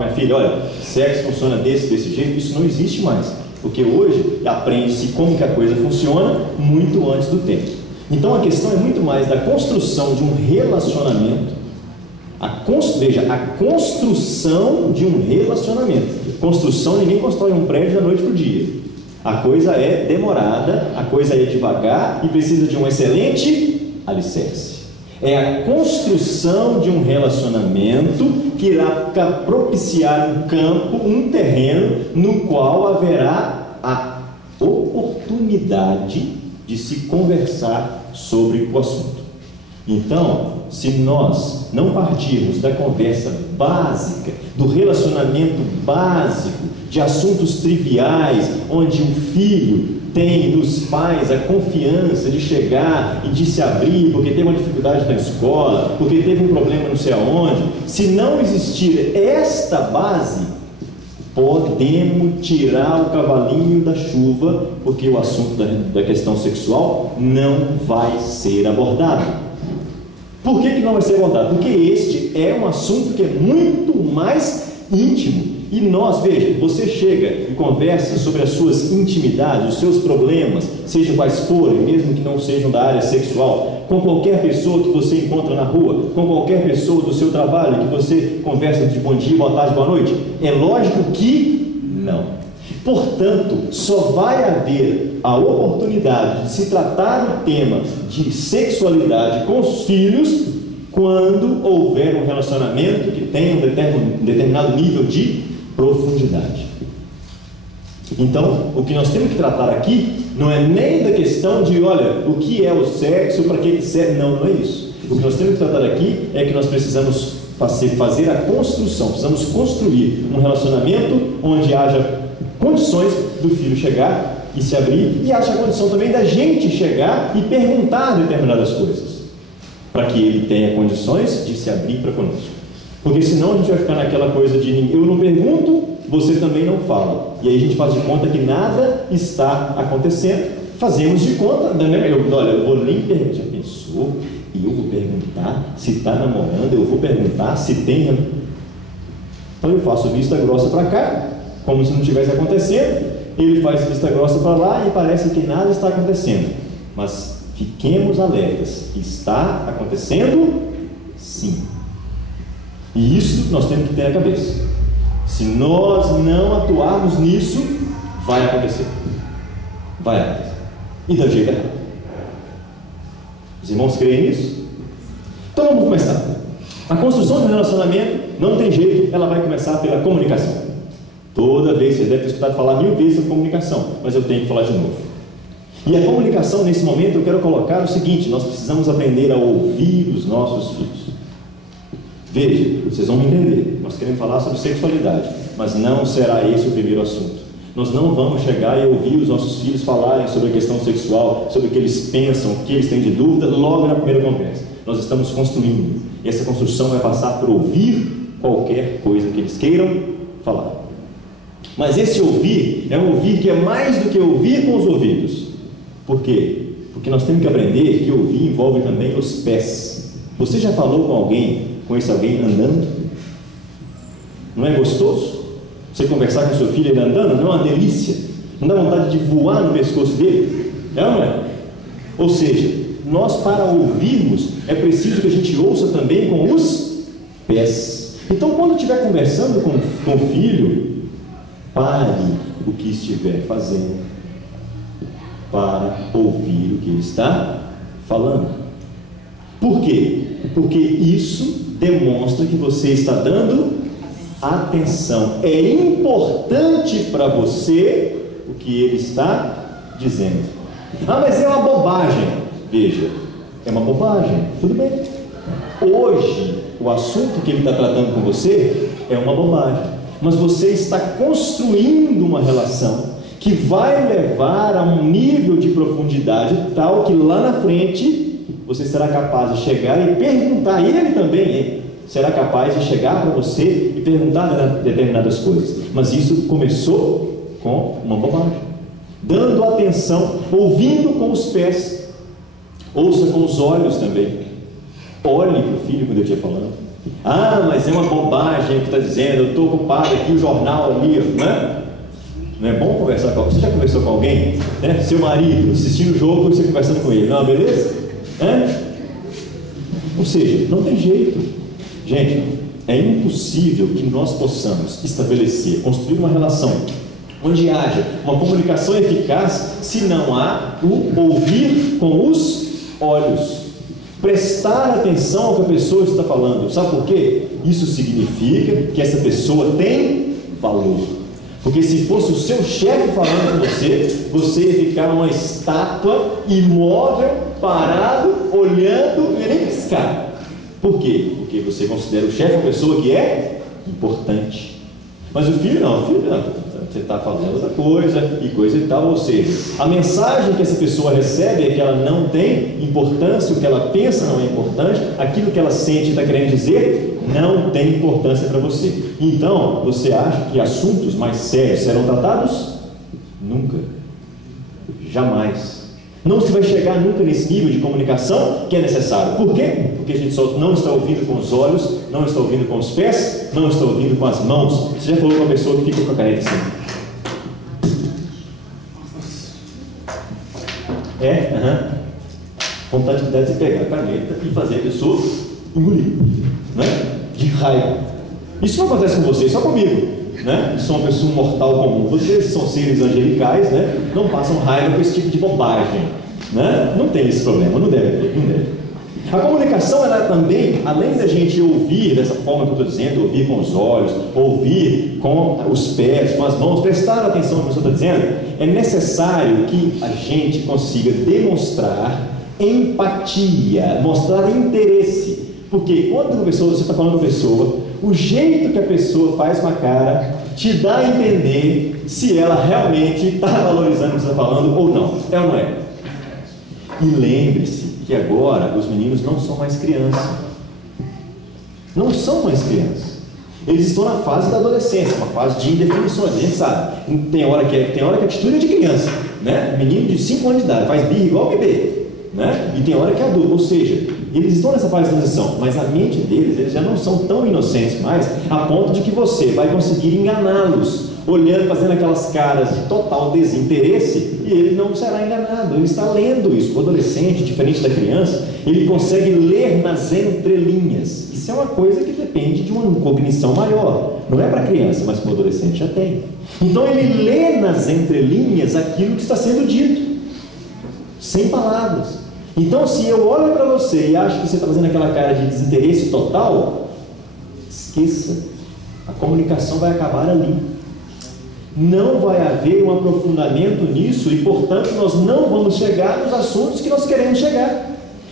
Minha filha, olha, sexo funciona desse jeito, isso não existe mais, porque hoje aprende-se como que a coisa funciona muito antes do tempo. Então a questão é muito mais da construção de um relacionamento, veja, a construção de um relacionamento. Construção, ninguém constrói um prédio da noite para o dia. A coisa é demorada, a coisa é devagar e precisa de um excelente alicerce. É a construção de um relacionamento que irá propiciar um campo, um terreno, no qual haverá a oportunidade de se conversar sobre o assunto. Então, se nós não partirmos da conversa básica, do relacionamento básico, de assuntos triviais, onde um filho tem nos pais a confiança de chegar e de se abrir, porque teve uma dificuldade na escola, porque teve um problema não sei aonde, se não existir esta base, podemos tirar o cavalinho da chuva, porque o assunto da questão sexual não vai ser abordado. Por que não vai ser abordado? Porque este é um assunto que é muito mais íntimo. E nós, veja, você chega e conversa sobre as suas intimidades, os seus problemas, sejam quais forem, mesmo que não sejam da área sexual, com qualquer pessoa que você encontra na rua, com qualquer pessoa do seu trabalho, que você conversa de bom dia, boa tarde, boa noite. É lógico que não. Portanto, só vai haver a oportunidade de se tratar o tema de sexualidade com os filhos quando houver um relacionamento que tenha um determinado nível de profundidade. Então, o que nós temos que tratar aqui não é nem da questão de, olha, o que é o sexo, para que ele serve, não é isso. O que nós temos que tratar aqui é que nós precisamos fazer a construção, precisamos construir um relacionamento onde haja condições do filho chegar e se abrir, e haja a condição também da gente chegar e perguntar determinadas coisas, para que ele tenha condições de se abrir para conosco. Porque senão a gente vai ficar naquela coisa de eu não pergunto, você também não fala. E aí a gente faz de conta que nada está acontecendo. Fazemos de conta, né? Olha, eu vou nem perguntar. Já pensou? E eu vou perguntar se está namorando, eu vou perguntar se tem. Então eu faço vista grossa para cá, como se não estivesse acontecendo. Ele faz vista grossa para lá e parece que nada está acontecendo. Mas fiquemos alertas. Está acontecendo? Sim. E isso nós temos que ter na cabeça. Se nós não atuarmos nisso, vai acontecer. Vai acontecer. E da jeito errado. Os irmãos creem nisso? Então vamos começar. A construção de um relacionamento não tem jeito, ela vai começar pela comunicação. Toda vez, você deve ter escutado falar 1000 vezes sobre comunicação, mas eu tenho que falar de novo. E a comunicação, nesse momento, eu quero colocar o seguinte: nós precisamos aprender a ouvir os nossos filhos. Veja, vocês vão me entender, nós queremos falar sobre sexualidade, mas não será esse o primeiro assunto. Nós não vamos chegar e ouvir os nossos filhos falarem sobre a questão sexual, sobre o que eles pensam, o que eles têm de dúvida, logo na primeira conversa. Nós estamos construindo, e essa construção vai passar por ouvir qualquer coisa que eles queiram falar. Mas esse ouvir é um ouvir que é mais do que ouvir com os ouvidos. Por quê? Porque nós temos que aprender que ouvir envolve também os pés. Você já falou com esse alguém andando? Não é gostoso? Você conversar com seu filho ele andando, não é uma delícia? Não dá vontade de voar no pescoço dele? É ou não é? Ou seja, nós para ouvirmos é preciso que a gente ouça também com os pés. Então quando estiver conversando com o filho, pare o que estiver fazendo para ouvir o que ele está falando. Por quê? Porque isso demonstra que você está dando atenção. É importante para você o que ele está dizendo. Ah, mas é uma bobagem. Veja, é uma bobagem. Tudo bem. Hoje, o assunto que ele está tratando com você é uma bobagem. Mas você está construindo uma relação que vai levar a um nível de profundidade tal que lá na frente você será capaz de chegar e perguntar, e ele também será capaz de chegar para você e perguntar determinadas coisas. Mas isso começou com uma bobagem. Dando atenção, ouvindo com os pés, ouça com os olhos também. Olhe para o filho quando eu estiver falando. Ah, mas é uma bobagem o que está dizendo, eu estou ocupado aqui, o jornal ali, né? Não é bom conversar com alguém? Você já conversou com alguém? Né? Seu marido assistindo o jogo e você conversando com ele, não, beleza? Ou seja, não tem jeito. Gente, é impossível que nós possamos estabelecer, construir uma relação onde haja uma comunicação eficaz se não há o ouvir com os olhos. Prestar atenção ao que a pessoa está falando. Sabe por quê? Isso significa que essa pessoa tem valor. Porque se fosse o seu chefe falando com você, você ia ficar uma estátua imóvel, parado, olhando e nem piscar. Por quê? Porque você considera o chefe uma pessoa que é importante. Mas o filho não, você está fazendo outra coisa e coisa e tal. Ou seja, a mensagem que essa pessoa recebe é que ela não tem importância, o que ela pensa não é importante, aquilo que ela sente e está querendo dizer não tem importância para você. Então, você acha que assuntos mais sérios serão tratados? Nunca. Jamais. Não se vai chegar nunca nesse nível de comunicação que é necessário. Por quê? Porque a gente só não está ouvindo com os olhos, não está ouvindo com os pés, não está ouvindo com as mãos. Você já falou com uma pessoa que fica com a caneta assim? Vontade de pegar a caneta e fazer a pessoa engolir, né? De raiva. Isso não acontece com vocês, só comigo, né? Sou uma pessoa mortal comum. Vocês são seres angelicais, né? Não passam raiva com esse tipo de bobagem, né? Não tem esse problema, não deve ter, não deve. A comunicação, ela também, além da gente ouvir dessa forma que eu estou dizendo, ouvir com os olhos, ouvir com os pés, com as mãos, prestar atenção no que a pessoa está dizendo, é necessário que a gente consiga demonstrar empatia, mostrar interesse. Porque quando você está falando com a pessoa, o jeito que a pessoa faz com a cara te dá a entender se ela realmente está valorizando o que você está falando ou não. É ou não é? E lembre-se que agora os meninos não são mais crianças. Não são mais crianças. Eles estão na fase da adolescência, uma fase de indefinições. A gente sabe, tem hora que a atitude é de criança, né? Menino de 5 anos de idade faz birra igual bebê, né? E tem hora que é adulto. Ou seja, eles estão nessa fase de transição, mas a mente deles, eles já não são tão inocentes mais, a ponto de que você vai conseguir enganá-los, olhando, fazendo aquelas caras de total desinteresse, e ele não será enganado. Ele está lendo isso. O adolescente, diferente da criança, ele consegue ler nas entrelinhas. Isso é uma coisa que depende de uma cognição maior. Não é para criança, mas para o adolescente já tem. Então ele lê nas entrelinhas aquilo que está sendo dito, sem palavras. Então, se eu olho para você e acho que você está fazendo aquela cara de desinteresse total, esqueça. A comunicação vai acabar ali. Não vai haver um aprofundamento nisso e, portanto, nós não vamos chegar nos assuntos que nós queremos chegar.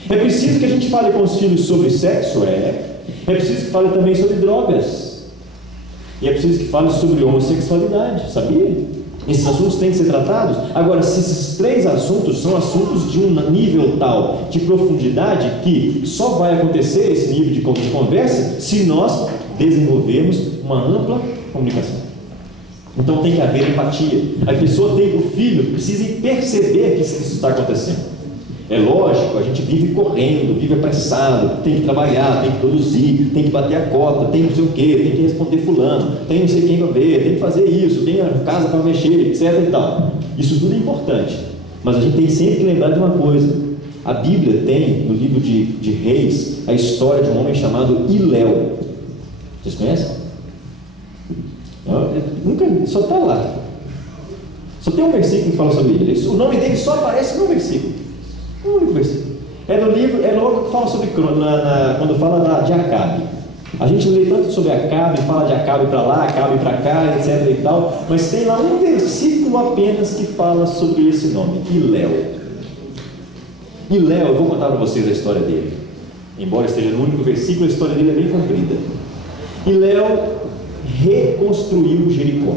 É preciso que a gente fale com os filhos sobre sexo? É preciso que fale também sobre drogas. E é preciso que fale sobre homossexualidade, sabia? Esses assuntos têm que ser tratados. Agora, se esses 3 assuntos são assuntos de um nível tal de profundidade que só vai acontecer esse nível de conversa se nós desenvolvermos uma ampla comunicação. Então tem que haver empatia. A pessoa tem, o filho precisa perceber que isso está acontecendo. É lógico, a gente vive correndo, vive apressado, tem que trabalhar, tem que produzir, tem que bater a cota, tem não sei o que, tem que responder fulano, tem não sei quem para ver, tem que fazer isso, tem a casa para mexer, etc. e tal. Isso tudo é importante. Mas a gente tem sempre que lembrar de uma coisa. A Bíblia tem, no livro de Reis, a história de um homem chamado Hilel. Vocês conhecem? Nunca, só está lá. Só tem um versículo que fala sobre ele. O nome dele só aparece no versículo. Um único versículo. É no livro, é logo que fala sobre quando fala de Acabe. A gente lê tanto sobre Acabe, fala de Acabe para lá, Acabe para cá, etc. e tal, mas tem lá um versículo apenas que fala sobre esse nome, Hilel. Hilel, eu vou contar para vocês a história dele. Embora esteja no único versículo, a história dele é bem comprida. Hilel reconstruiu Jericó.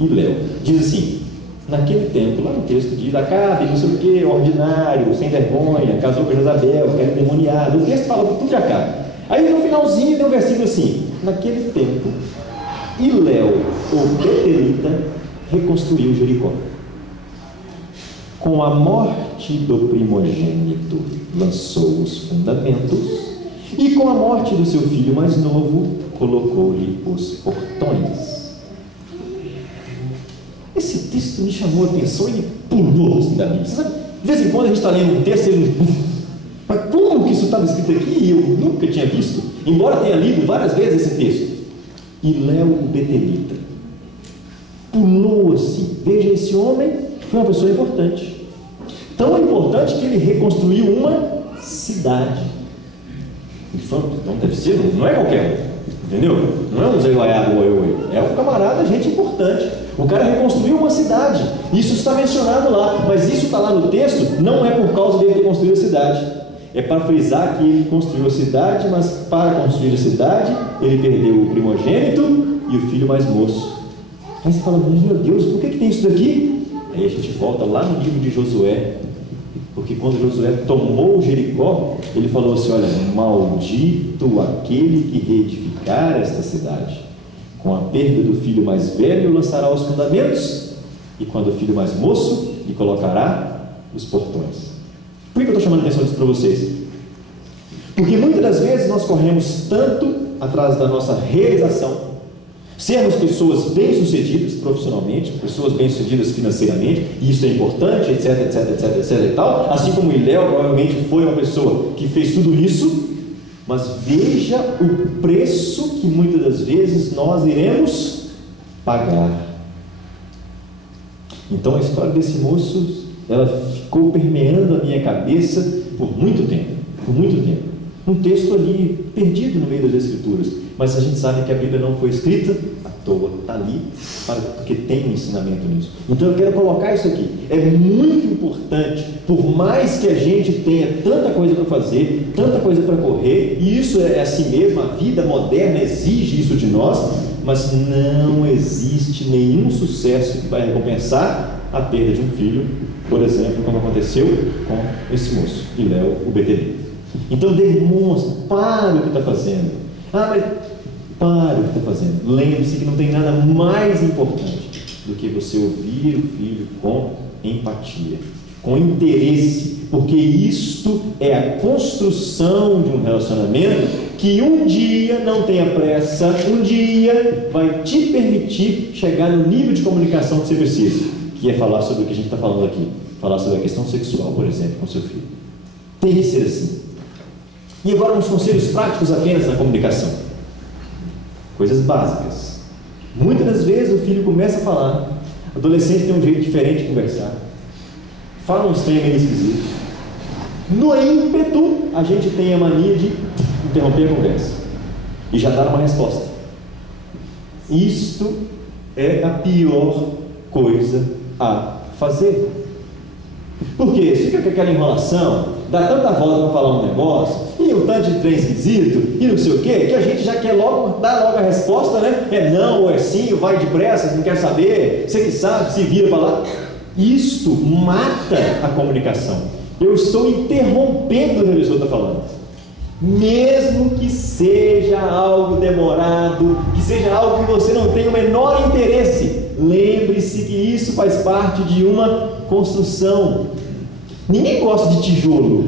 Hilel diz assim: naquele tempo, lá no texto diz Acabe, não sei o que, ordinário, sem vergonha, casou com Jezabel, que era endemoniado. O texto fala tudo de Acabe. Aí no finalzinho tem um versículo assim: naquele tempo, Hilel, o betelita, reconstruiu Jericó. Com a morte do primogênito, lançou os fundamentos, E com a morte do seu filho mais novo, colocou-lhe os portões. Esse texto me chamou a atenção, ele pulou assim da Bíblia. Você sabe, de vez em quando a gente está lendo um texto e ele... Mas como que isso estava escrito aqui e eu nunca tinha visto? Embora tenha lido várias vezes esse texto. E Léo, o betelita, pulou assim. Veja, esse homem foi uma pessoa importante. Tão importante que ele reconstruiu uma cidade. Então deve ser, não é qualquer um, entendeu? Não é um Zé Goiaba, é um camarada, gente importante. O cara reconstruiu uma cidade. Isso está mencionado lá, mas isso está lá no texto, não é por causa dele ter construído a cidade. É para frisar que ele construiu a cidade, mas para construir a cidade, ele perdeu o primogênito e o filho mais moço. Aí você fala, meu Deus, por que tem isso daqui? Aí a gente volta lá no livro de Josué, porque quando Josué tomou Jericó, ele falou assim, olha, maldito aquele que reedificar esta cidade. Com a perda do filho mais velho lançará os fundamentos, e quando o filho mais moço lhe colocará os portões. Por que eu estou chamando a atenção disso para vocês? Porque muitas das vezes nós corremos tanto atrás da nossa realização, sermos pessoas bem-sucedidas profissionalmente, pessoas bem-sucedidas financeiramente, e isso é importante, etc, etc, etc, etc e tal, assim como Iléu provavelmente foi uma pessoa que fez tudo isso, mas veja o preço que muitas das vezes nós iremos pagar. Então a história desse moço, ela ficou permeando a minha cabeça por muito tempo, um texto ali perdido no meio das Escrituras, mas a gente sabe que a Bíblia não foi escrita à toa, está ali porque tem um ensinamento nisso. Então eu quero colocar isso aqui, é muito importante, por mais que a gente tenha tanta coisa para fazer, tanta coisa para correr, e isso é assim mesmo, a vida moderna exige isso de nós, mas não existe nenhum sucesso que vai recompensar a perda de um filho, por exemplo, como aconteceu com esse moço, Iléu, o betelita. Então demonstra, para o que está fazendo. Mas para o que está fazendo. Lembre-se que não tem nada mais importante do que você ouvir o filho com empatia, com interesse, porque isto é a construção de um relacionamento que um dia, não tenha pressa, um dia vai te permitir chegar no nível de comunicação que você precisa, que é falar sobre o que a gente está falando aqui, falar sobre a questão sexual, por exemplo, com seu filho. Tem que ser assim. E agora uns conselhos práticos apenas na comunicação. Coisas básicas. Muitas das vezes o filho começa a falar, o adolescente tem um jeito diferente de conversar, fala uns trem meio esquisitos. No ímpeto, a gente tem a mania de interromper a conversa e já dar uma resposta. Isto é a pior coisa a fazer. Porque fica com aquela enrolação, dá tanta volta para falar um negócio, e um tanto de trem esquisito, e não sei o quê, que a gente já quer logo dar logo a resposta, né? É não, ou é sim, ou vai depressa, não quer saber, você que sabe, se vira para lá. Isto mata a comunicação. Eu estou interrompendo o que a pessoa está falando. Mesmo que seja algo demorado, que seja algo que você não tenha o menor interesse, lembre-se que isso faz parte de uma construção. Ninguém gosta de tijolo,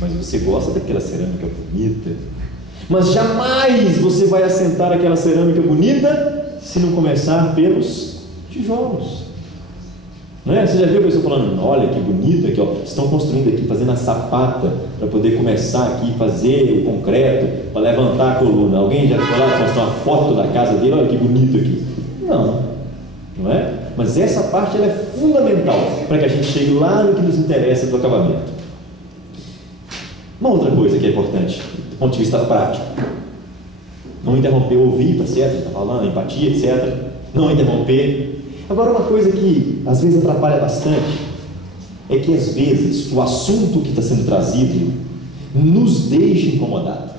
mas você gosta daquela cerâmica bonita. Mas jamais você vai assentar aquela cerâmica bonita se não começar pelos tijolos. Não é? Você já viu a pessoa falando, olha que bonito aqui, ó, estão construindo aqui, fazendo a sapata para poder começar aqui, fazer o concreto, para levantar a coluna. Alguém já foi lá mostrar uma foto da casa dele, olha que bonito aqui. Não é? Mas essa parte ela é fundamental para que a gente chegue lá no que nos interessa do acabamento. Uma outra coisa que é importante, do ponto de vista prático, não interromper, ouvir, tá certo? Está falando, empatia, etc. Não interromper. Agora, uma coisa que às vezes atrapalha bastante é que às vezes o assunto que está sendo trazido nos deixa incomodado.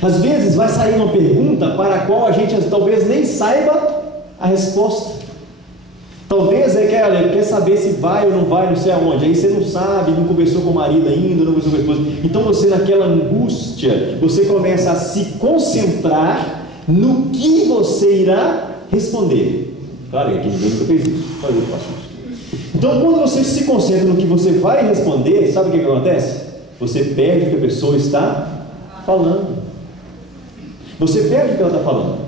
Às vezes vai sair uma pergunta para a qual a gente talvez nem saiba a resposta. Talvez quer saber se vai ou não vai, não sei aonde. Aí você não sabe, não conversou com o marido ainda, não conversou com a esposa. Então você, naquela angústia, você começa a se concentrar no que você irá responder. Claro, aqui ninguém nunca fez isso, mas eu faço isso. Então, quando você se concentra no que você vai responder, sabe o que acontece? Você perde o que a pessoa está falando. Você perde o que ela está falando.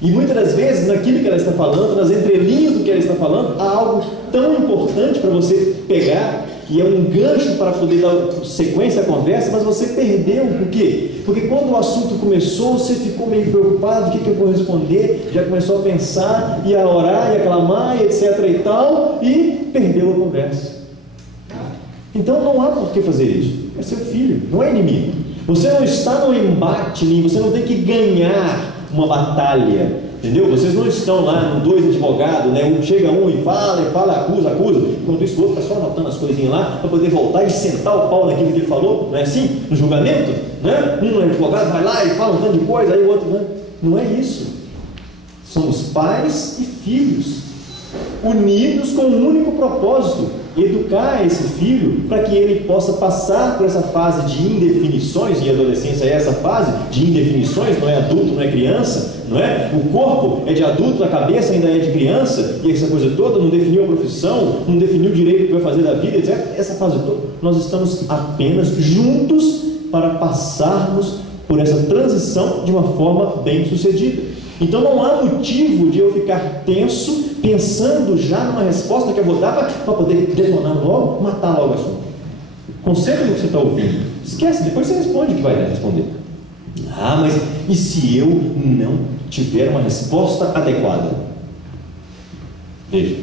E muitas das vezes, naquilo que ela está falando, nas entrelinhas do que ela está falando, há algo tão importante para você pegar, que é um gancho para poder dar sequência à conversa, mas você perdeu. Por quê? Porque quando o assunto começou, você ficou meio preocupado, o que eu vou responder, já começou a pensar, e a orar, e a clamar, e etc. e tal, e perdeu a conversa. Então não há por que fazer isso. É seu filho, não é inimigo. Você não está no embate, você não tem que ganhar uma batalha, entendeu? Vocês não estão lá no dois advogados, né? Chega um e fala, acusa, enquanto isso o outro está só anotando as coisinhas lá para poder voltar e sentar o pau naquilo que ele falou, não é assim? No julgamento, né? Um advogado vai lá e fala um tanto de coisa, aí o outro, né? Não é isso. Somos pais e filhos, unidos com um único propósito: educar esse filho para que ele possa passar por essa fase de indefinições, e a adolescência é essa fase de indefinições, não é adulto, não é criança, não é? O corpo é de adulto, a cabeça ainda é de criança, e essa coisa toda, não definiu a profissão, não definiu o direito que vai fazer da vida, etc. Essa fase toda, nós estamos apenas juntos para passarmos por essa transição de uma forma bem sucedida. Então não há motivo de eu ficar tenso, pensando já numa resposta que eu vou dar para poder detonar logo, matar logo o assunto. Concentra no que você está ouvindo. Esquece, depois você responde o que vai responder. Ah, mas e se eu não tiver uma resposta adequada? Veja,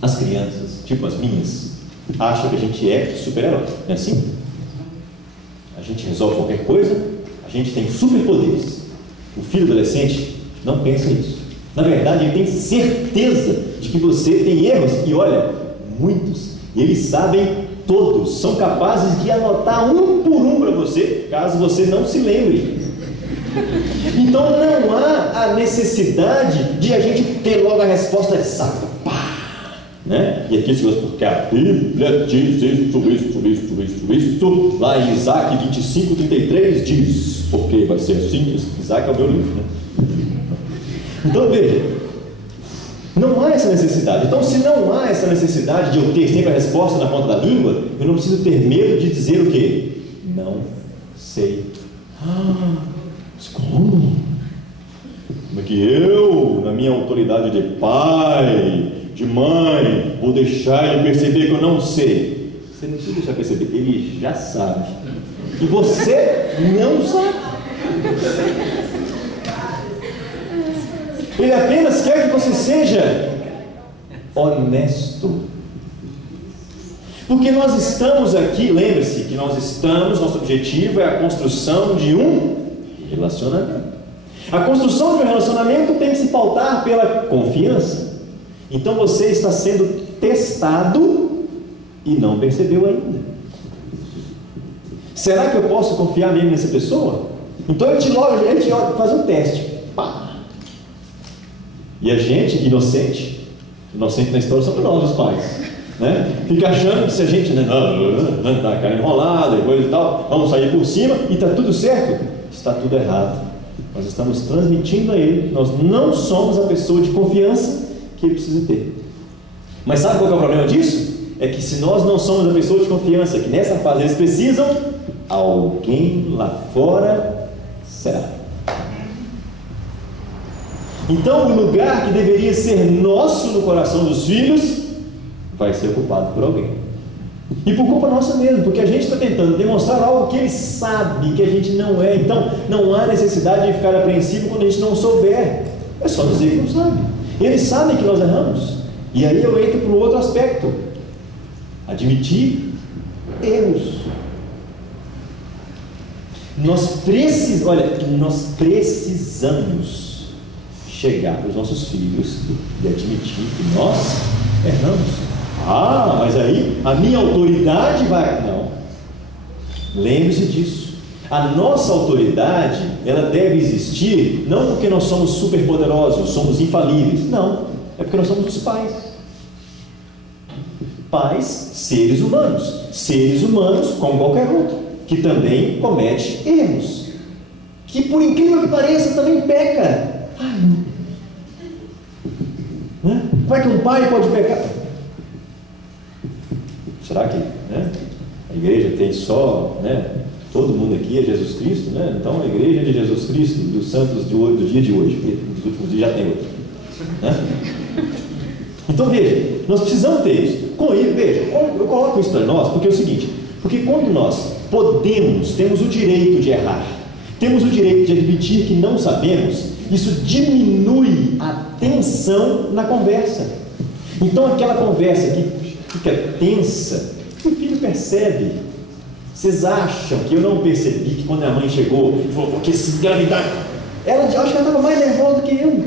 as crianças, tipo as minhas, acham que a gente é super-herói, não é assim? A gente resolve qualquer coisa, a gente tem superpoderes. O filho adolescente não pensa isso. Na verdade, ele tem certeza de que você tem erros, e olha, muitos, e eles sabem todos, são capazes de anotar um por um para você, caso você não se lembre. Então não há a necessidade de a gente ter logo a resposta exata. Né? E aqui se você, porque a Bíblia diz isso, lá em Isaac 25:33 diz, porque vai ser assim. Isaac é o meu livro, né? Então veja, não há essa necessidade. Então, se não há essa necessidade de eu ter sempre a resposta na ponta da língua, eu não preciso ter medo de dizer o quê? Não sei. Mas como? Como é que eu, na minha autoridade de pai, de mãe, vou deixar ele perceber que eu não sei? Você não precisa deixar perceber, ele já sabe. E você não sabe. Ele apenas quer que você seja honesto. Porque nós estamos aqui, lembre-se que nós estamos, nosso objetivo é a construção de um relacionamento. A construção de um relacionamento tem que se pautar pela confiança. Então você está sendo testado e não percebeu ainda. Será que eu posso confiar mesmo nessa pessoa? Então ele te faz um teste. Pá. E a gente, inocente na história somos nós, os pais, né? Fica achando que se a gente tá cara enrolada e coisa e tal, vamos sair por cima e está tudo certo. Está tudo errado. Nós estamos transmitindo a ele, nós não somos a pessoa de confiança que ele precisa ter. Mas sabe qual é o problema disso? É que se nós não somos a pessoa de confiança que nessa fase eles precisam, alguém lá fora será. Então o lugar que deveria ser nosso no coração dos filhos vai ser ocupado por alguém. E por culpa nossa mesmo, porque a gente está tentando demonstrar algo que ele sabe que a gente não é. Então não há necessidade de ficar apreensivo quando a gente não souber. É só dizer que não sabe. Eles sabem que nós erramos. E aí eu entro para o outro aspecto: admitir erros. Nós precisamos chegar para os nossos filhos e admitir que nós erramos. Mas aí a minha autoridade vai... Não. Lembre-se disso. A nossa autoridade, ela deve existir não porque nós somos superpoderosos, somos infalíveis. Não. É porque nós somos os pais. Pais, seres humanos. Seres humanos como qualquer outro, que também comete erros. Que por incrível que pareça também peca. Como é que um pai pode pecar? Será que a igreja tem só todo mundo aqui é Jesus Cristo, né? Então a igreja de Jesus Cristo, dos santos do dia de hoje, porque nos últimos dias já tem outro, né? Então veja, nós precisamos ter isso. Com isso, veja, eu coloco isso para nós, porque é o seguinte, porque quando nós temos o direito de errar, temos o direito de admitir que não sabemos, isso diminui a tensão na conversa. Então aquela conversa que fica tensa, o filho percebe. Vocês acham que eu não percebi que quando a mãe chegou e falou, porque se engravidar, ela acho que ela estava mais nervosa do que eu.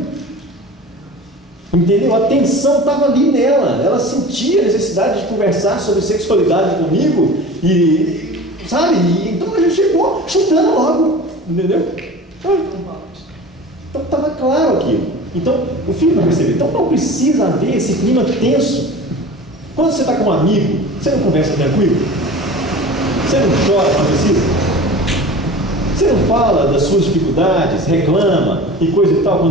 Entendeu? A tensão estava ali nela. Ela sentia a necessidade de conversar sobre sexualidade comigo e, sabe? Então a gente chegou chutando logo. Entendeu? Então estava claro aquilo. Então o filho vai perceber. Então não precisa haver esse clima tenso. Quando você está com um amigo, você não conversa tranquilo? Você não chora quando precisa? Você não fala das suas dificuldades, reclama e coisa e tal?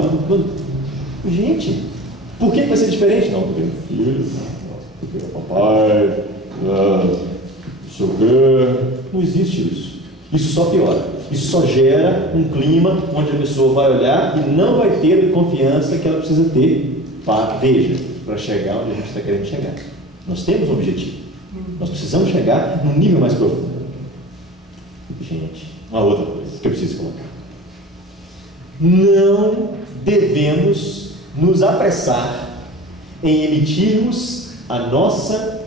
Gente, por que vai ser diferente? Não, porque filho, porque papai, não sei o quê. Não existe isso. Isso só piora. Isso só gera um clima onde a pessoa vai olhar e não vai ter a confiança que ela precisa ter para chegar onde a gente está querendo chegar. Nós temos um objetivo. Nós precisamos chegar num nível mais profundo. Gente, uma outra coisa que eu preciso colocar. Não devemos nos apressar em emitirmos a nossa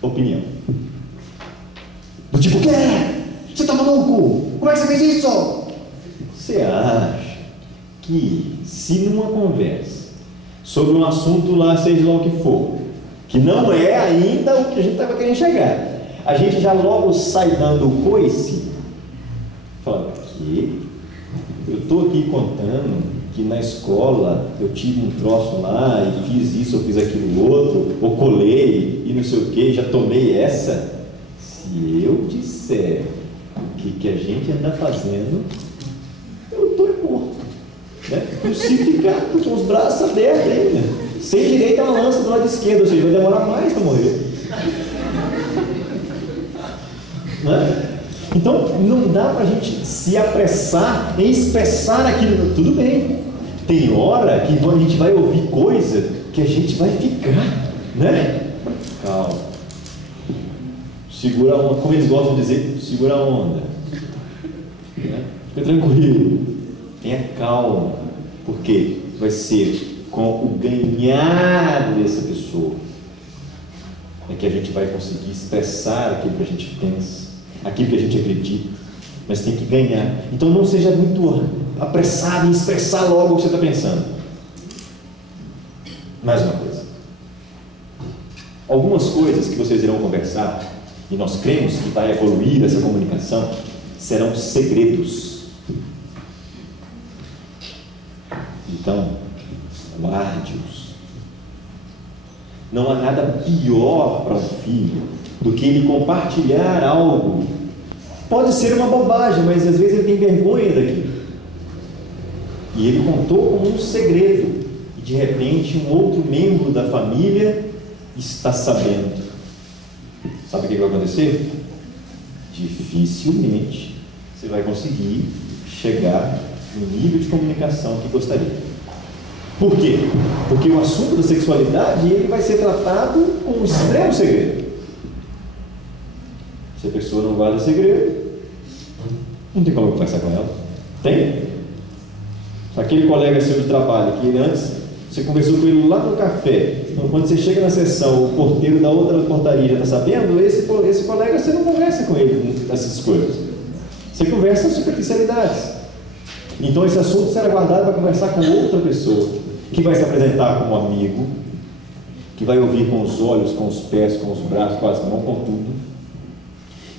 opinião. Do tipo, o que é? Você está maluco? Como é que você fez isso? Você acha que se numa conversa sobre um assunto lá, seja lá o que for, que não é ainda o que a gente estava querendo chegar, a gente já logo sai dando o coice, falando que eu estou aqui contando que na escola eu tive um troço lá e fiz isso, ou fiz aquilo outro, ou colei e não sei o que, já tomei essa. Se eu disser o que a gente anda fazendo, eu estou morto, né? Crucificado com os braços abertos ainda, sem direito a uma lança do lado esquerdo, ou seja, vai demorar mais para morrer, né? Então não dá para a gente se apressar em expressar aquilo. Tudo bem, tem hora que a gente vai ouvir coisa que a gente vai ficar, né? Calma, segura a onda, como eles gostam de dizer, segura a onda, né? Fica tranquilo, tenha calma, porque vai ser com o ganhar dessa pessoa é que a gente vai conseguir expressar aquilo que a gente pensa, aquilo que a gente acredita, mas tem que ganhar. Então não seja muito apressado em expressar logo o que você está pensando. Mais uma coisa, algumas coisas que vocês irão conversar, e nós cremos que vai evoluir essa comunicação, serão segredos. Então guarde-os. Não há nada pior para um filho do que ele compartilhar algo. Pode ser uma bobagem, mas às vezes ele tem vergonha daquilo. E ele contou como um segredo. E de repente um outro membro da família está sabendo. Sabe o que vai acontecer? Dificilmente você vai conseguir chegar no nível de comunicação que gostaria. Por quê? Porque o assunto da sexualidade ele vai ser tratado com um extremo segredo. Se a pessoa não guarda segredo, não tem como conversar com ela. Tem? Aquele colega seu de trabalho que antes você conversou com ele lá no café, então quando você chega na sessão, o porteiro da outra portaria já está sabendo, esse colega você não conversa com ele essas coisas. Você conversa superficialidades. Então esse assunto será guardado para conversar com outra pessoa, que vai se apresentar como amigo, que vai ouvir com os olhos, com os pés, com os braços, com as mãos, com tudo,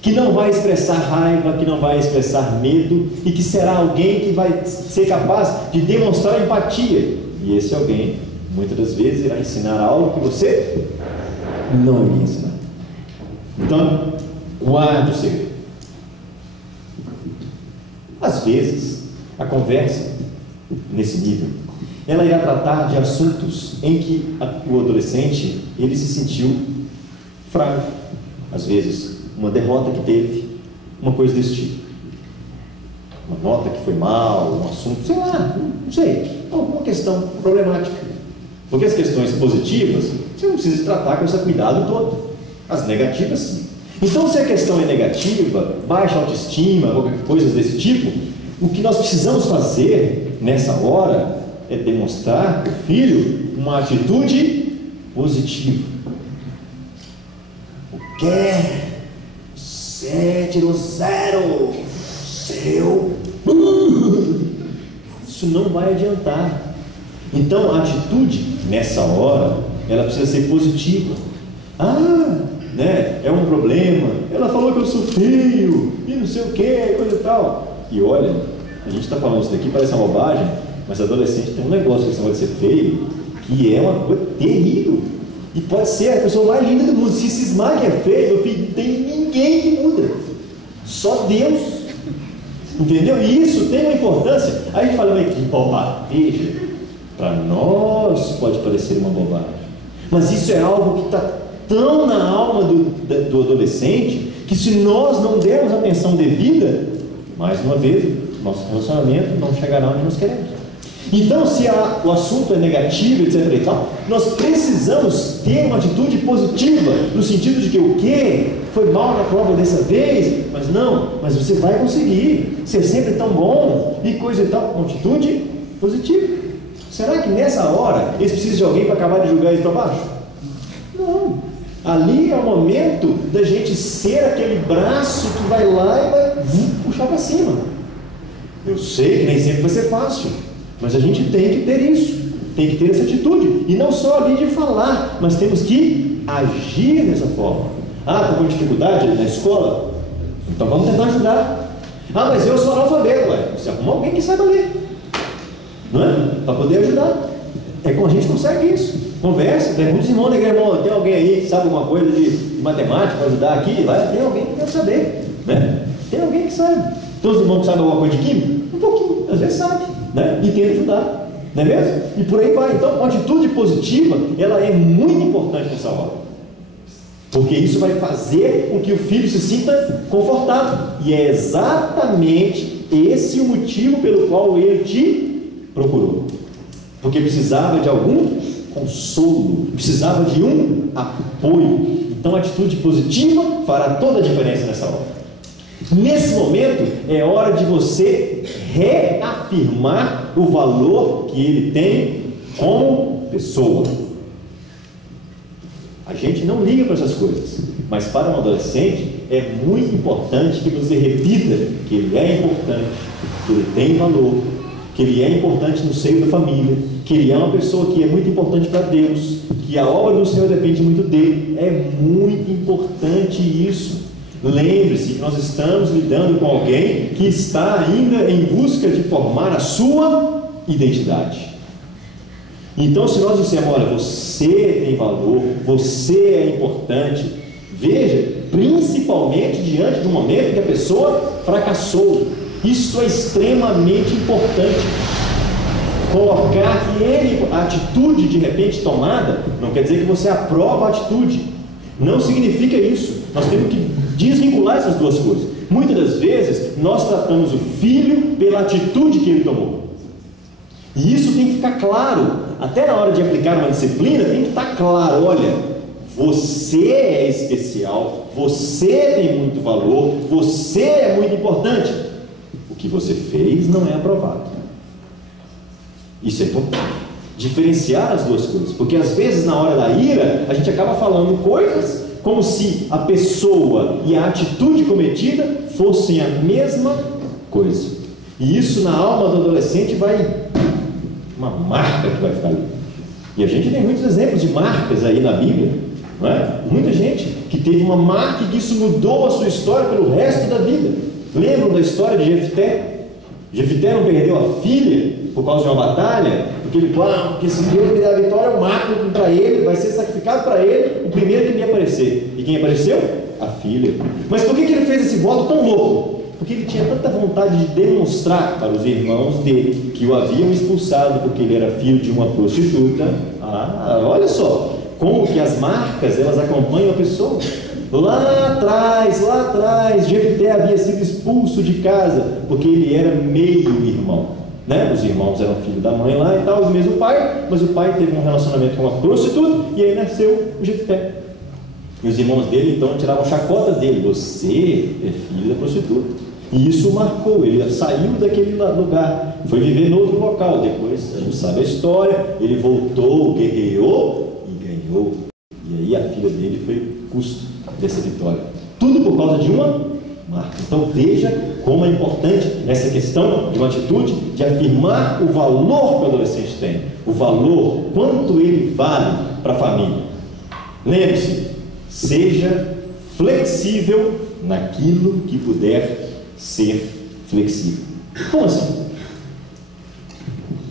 que não vai expressar raiva, que não vai expressar medo, e que será alguém que vai ser capaz de demonstrar empatia. E esse alguém, muitas das vezes, irá ensinar algo que você não iria ensinar. Então, guarde o segredo. Às vezes, a conversa, nesse nível, ela irá tratar de assuntos em que o adolescente, ele se sentiu frágil. Às vezes, uma derrota que teve, uma coisa desse tipo. uma nota que foi mal, um assunto, sei lá, não sei, alguma questão problemática. Porque as questões positivas, você não precisa tratar com esse cuidado todo. As negativas, sim. Então, se a questão é negativa, baixa autoestima, qualquer coisa desse tipo, o que nós precisamos fazer nessa hora é demonstrar para o filho uma atitude positiva. O quê? Você tirou 0, seu. Isso não vai adiantar. Então, a atitude, nessa hora, ela precisa ser positiva. É um problema, ela falou que eu sou feio, e não sei o que, coisa e tal. E olha, a gente está falando isso daqui, parece uma bobagem, mas adolescente tem um negócio que esse negócio de ser feio, que é uma coisa terrível. E pode ser a pessoa mais linda do mundo. Se cismar que é feio, meu filho, não tem ninguém que muda. Só Deus. Entendeu? E isso tem uma importância. Aí a gente fala, que bobagem. Para nós pode parecer uma bobagem. Mas isso é algo que está tão na alma do adolescente, que se nós não dermos atenção devida, mais uma vez, nosso relacionamento não chegará onde nós queremos. Então, se o assunto é negativo, etc. e tal, nós precisamos ter uma atitude positiva, no sentido de que o quê? Foi mal na prova dessa vez, mas você vai conseguir ser sempre tão bom, e coisa e tal, uma atitude positiva. Será que nessa hora eles precisam de alguém para acabar de julgar eles para baixo? Não. Ali é o momento da gente ser aquele braço que vai lá e vai puxar para cima. Eu sei que nem sempre vai ser fácil, mas a gente tem que ter isso, tem que ter essa atitude, e não só ali de falar, mas temos que agir dessa forma. Está com dificuldade na escola? Então vamos tentar ajudar. Mas eu sou analfabeto. Você arruma alguém que saiba ler, não é? Para poder ajudar. É como a gente consegue isso. Conversa, pergunta os irmãos da igreja, irmão, tem alguém aí que sabe alguma coisa de matemática para ajudar aqui? Tem alguém que quer saber, né? Tem alguém que sabe. Tem os irmãos que sabem alguma coisa de química? Um pouquinho, às vezes sabe, né? E tenta ajudar, não é mesmo? E por aí vai. Então, uma atitude positiva, ela é muito importante nessa hora, porque isso vai fazer com que o filho se sinta confortável, e é exatamente esse o motivo pelo qual ele te procurou, porque precisava de algum consolo, precisava de um apoio. Então, a atitude positiva fará toda a diferença nessa hora. Nesse momento é hora de você reafirmar o valor que ele tem como pessoa. A gente não liga para essas coisas, mas para um adolescente é muito importante que você repita que ele é importante, que ele tem valor, que ele é importante no seio da família, que ele é uma pessoa que é muito importante para Deus, que a obra do Senhor depende muito dele. É muito importante isso. Lembre-se que nós estamos lidando com alguém que está ainda em busca de formar a sua identidade. Então, se nós dissermos, olha, você tem valor, você é importante, veja, principalmente diante do momento que a pessoa fracassou, isso é extremamente importante. Colocar que a atitude de repente tomada, não quer dizer que você aprova a atitude, não significa isso. Nós temos que desvincular essas duas coisas. Muitas das vezes nós tratamos o filho pela atitude que ele tomou, e isso tem que ficar claro. Até na hora de aplicar uma disciplina tem que estar claro: olha, você é especial, você tem muito valor, você é muito importante. O que você fez não é aprovado. Isso é importante, diferenciar as duas coisas, porque às vezes na hora da ira a gente acaba falando coisas como se a pessoa e a atitude cometida fossem a mesma coisa, e isso na alma do adolescente vai uma marca que vai ficar ali. E a gente tem muitos exemplos de marcas aí na Bíblia, não é? Muita gente que teve uma marca e que isso mudou a sua história pelo resto da vida. Lembram da história de Jefté? Jefté não perdeu a filha por causa de uma batalha, porque ele falou, porque se Deus me der a vitória, eu mato para ele, vai ser sacrificado para ele o primeiro que me aparecer. E quem apareceu? A filha. Mas por que ele fez esse voto tão louco? Porque ele tinha tanta vontade de demonstrar para os irmãos dele que o haviam expulsado porque ele era filho de uma prostituta. Olha só, como que as marcas, elas acompanham a pessoa. Lá atrás, Jefté havia sido expulso de casa, porque ele era meio-irmão, né? Os irmãos eram filhos da mãe lá e tal, o mesmo pai, mas o pai teve um relacionamento com uma prostituta, e aí nasceu o Jefté. E os irmãos dele, então, tiravam chacotas dele: você é filho da prostituta. E isso o marcou, ele saiu daquele lugar, foi viver em outro local. Depois, a gente sabe a história, ele voltou, guerreou e ganhou. E aí a filha dele foi o custo dessa vitória. Tudo por causa de uma marca. Então veja como é importante essa questão de uma atitude de afirmar o valor que o adolescente tem, o valor, quanto ele vale para a família. Lembre-se, seja flexível naquilo que puder ser flexível. Como assim?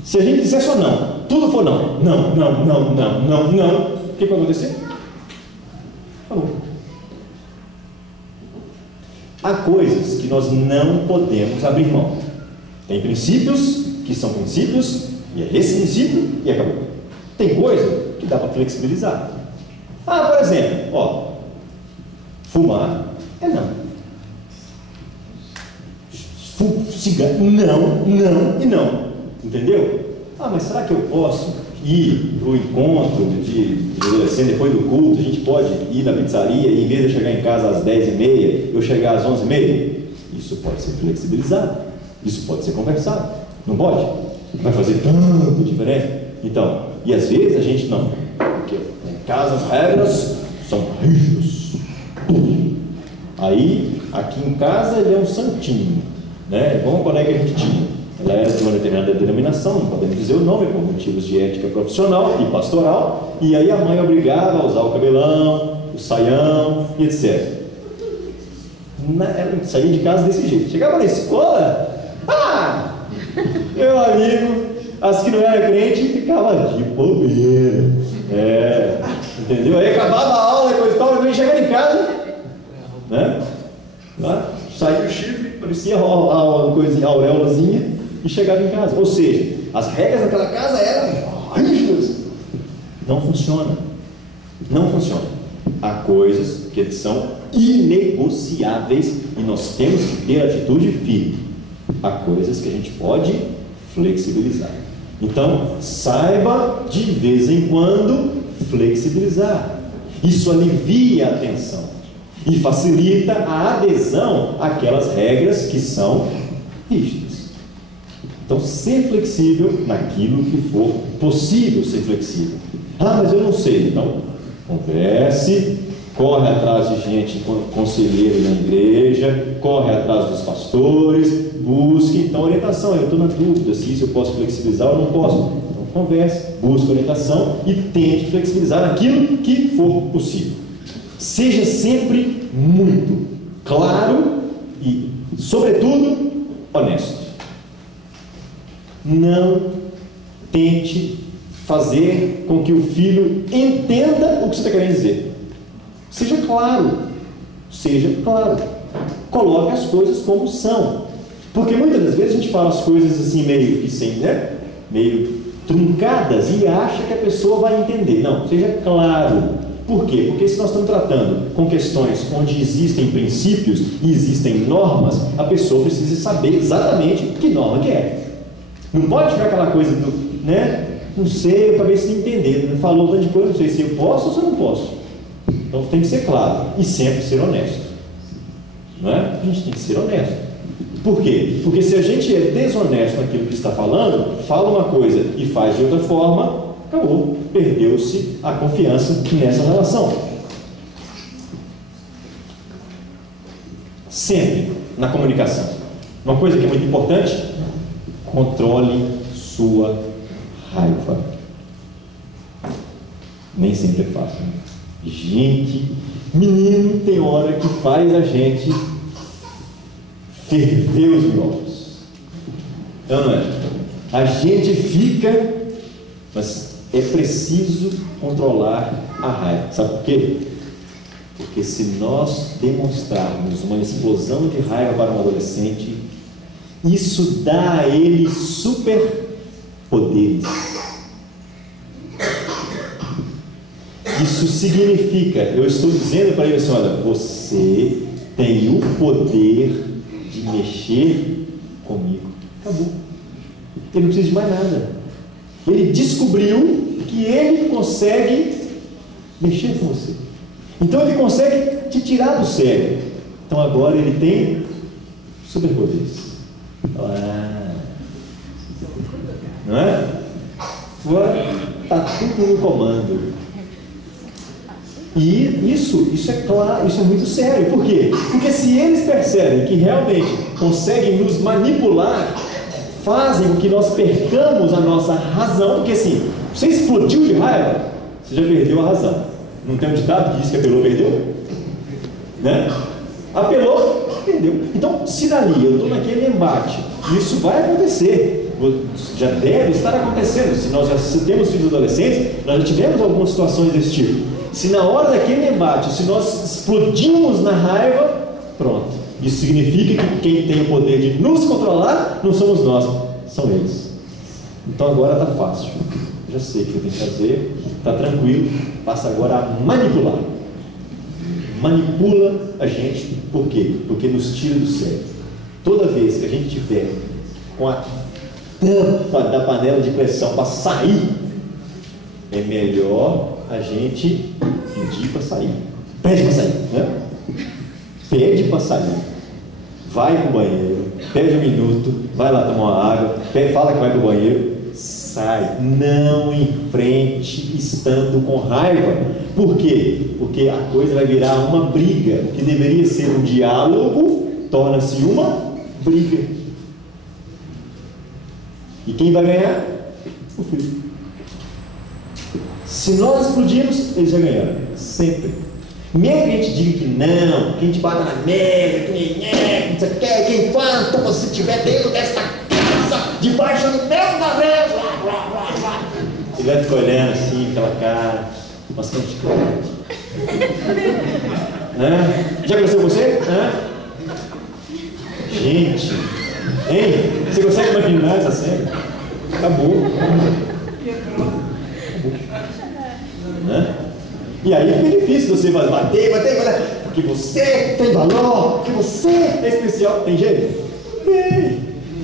Se a gente disser só não, tudo for não, o que vai acontecer? Falou. Há coisas que nós não podemos abrir mão. Tem princípios que são princípios, e é esse princípio e acabou. Tem coisa que dá para flexibilizar. Por exemplo, fumar é não. Cigarro, não e não. Entendeu? Mas será que eu posso ir para o encontro de adolescente depois do culto? A gente pode ir na pizzaria e, em vez de eu chegar em casa às 10h30, eu chegar às 11h30? Isso pode ser flexibilizado, isso pode ser conversado, não pode? Vai fazer tanta diferença? Então, e às vezes a gente não, porque em casa as regras são rígidas. Aí, aqui em casa ele é um santinho, né? Igual uma colega que a gente tinha. Ela era de uma determinada denominação, não podemos dizer o nome, por motivos de ética profissional e pastoral, e aí a mãe obrigava a usar o cabelão, o saião e etc. Ela saía de casa desse jeito. Chegava na escola, meu amigo, as que não eram crente ficavam de bobeira. Entendeu? Aí acabava a aula, coisa e tal, eu ia chegar em casa, né? Saía o chifre, parecia uma coisinha, a auréolazinha, e chegava em casa. Ou seja, as regras daquela casa eram rígidas. Não funciona. Não funciona. Há coisas que são inegociáveis e nós temos que ter atitude firme. Há coisas que a gente pode flexibilizar. Então, saiba de vez em quando flexibilizar. Isso alivia a tensão e facilita a adesão àquelas regras que são rígidas. Então, ser flexível naquilo que for possível ser flexível. Mas eu não sei. Então, converse, corre atrás de gente, conselheiro na igreja, corre atrás dos pastores, busque, então, orientação. Eu estou na dúvida se isso eu posso flexibilizar ou não posso. Então, converse, busque orientação e tente flexibilizar naquilo que for possível. Seja sempre muito claro e, sobretudo, honesto. Não tente fazer com que o filho entenda o que você está querendo dizer. Seja claro. Seja claro. Coloque as coisas como são. Porque muitas das vezes a gente fala as coisas assim meio que sem, né? Meio truncadas e acha que a pessoa vai entender. Não, seja claro. Por quê? Porque se nós estamos tratando com questões onde existem princípios e existem normas, a pessoa precisa saber exatamente que norma que é. Não pode ficar aquela coisa do, né? Não sei, eu acabei sem entender. Falou um tanto de coisa, não sei se eu posso ou se eu não posso. Então tem que ser claro e sempre ser honesto. Não é? A gente tem que ser honesto. Por quê? Porque se a gente é desonesto naquilo que está falando, fala uma coisa e faz de outra forma, acabou, perdeu-se a confiança nessa relação. Sempre na comunicação. Uma coisa que é muito importante: controle sua raiva. Nem sempre é fácil, né? Gente, menino, tem hora que faz a gente ferver os miolos. Não é? A gente fica, mas é preciso controlar a raiva. Sabe por quê? Porque se nós demonstrarmos uma explosão de raiva para um adolescente, isso dá a ele superpoderes. Isso significa, eu estou dizendo para ele assim: olha, você tem o poder de mexer comigo. Acabou. Ele não precisa de mais nada. Ele descobriu que ele consegue mexer com você. Então ele consegue te tirar do sério. Então agora ele tem superpoderes. Não é? Agora está tudo no comando. E isso é claro, isso é muito sério. Por quê? Porque se eles percebem que realmente conseguem nos manipular, fazem com que nós percamos a nossa razão, porque assim, você explodiu de raiva, você já perdeu a razão. Não tem um ditado que diz que apelou, perdeu? Né? Apelou, perdeu. Então, se dali eu estou naquele embate, isso vai acontecer, já deve estar acontecendo. Se nós já temos filhos adolescentes, nós já tivemos algumas situações desse tipo. Se na hora daquele embate, se nós explodimos na raiva, pronto. Isso significa que quem tem o poder de nos controlar não somos nós, são eles. Então agora está fácil. Já sei o que eu tenho que fazer, está tranquilo, passa agora a manipular. Manipula a gente, por quê? Porque nos tira do sério. Toda vez que a gente tiver com a tampa da panela de pressão para sair, é melhor a gente pedir para sair. Pede para sair, né? Pede para sair. Vai para o banheiro, pede um minuto, vai lá tomar uma água, fala que vai para o banheiro, sai. Não enfrente estando com raiva. Por quê? Porque a coisa vai virar uma briga. O que deveria ser um diálogo torna-se uma briga. E quem vai ganhar? O filho. Se nós explodirmos, eles já ganharam. Sempre. Mesmo que a gente diga que não, que a gente bata na mesa, que não sei o que, que enquanto você estiver dentro desta casa, debaixo do meu nariz, você vai ficar olhando assim, aquela cara, bastante claro. Já aconteceu com você? Gente, hein? Você consegue imaginar essa cena? Acabou. E aí fica difícil você bater, porque você tem valor, porque você é especial. Tem jeito? Tem.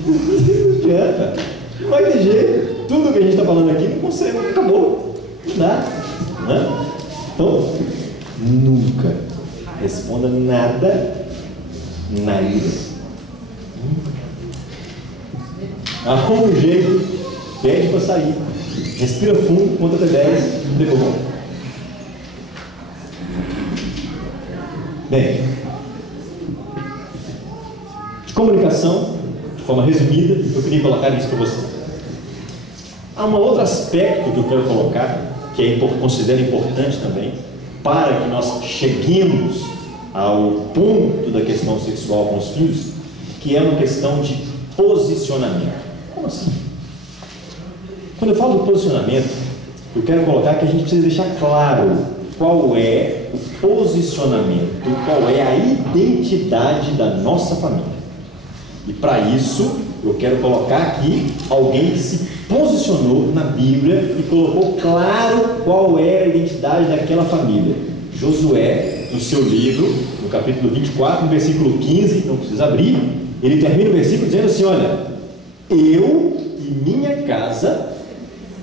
Não adianta. Não vai ter jeito. Tudo que a gente está falando aqui não consegue, acabou. Não dá. Então, nunca responda nada na ira. Arruma um jeito, pede para sair, respira fundo, conta até 10, depois volta. Bem, de comunicação, de forma resumida, eu queria colocar isso para você. Há um outro aspecto que eu quero colocar, que considero importante também, para que nós cheguemos ao ponto da questão sexual com os filhos, que é uma questão de posicionamento. Como assim? Quando eu falo de posicionamento, eu quero colocar que a gente precisa deixar claro qual é o posicionamento, qual é a identidade da nossa família. E para isso, eu quero colocar aqui alguém que se posicionou na Bíblia e colocou claro qual é a identidade daquela família. Josué, no seu livro, no capítulo 24, no versículo 15, não precisa abrir, ele termina o versículo dizendo assim: olha, eu e minha casa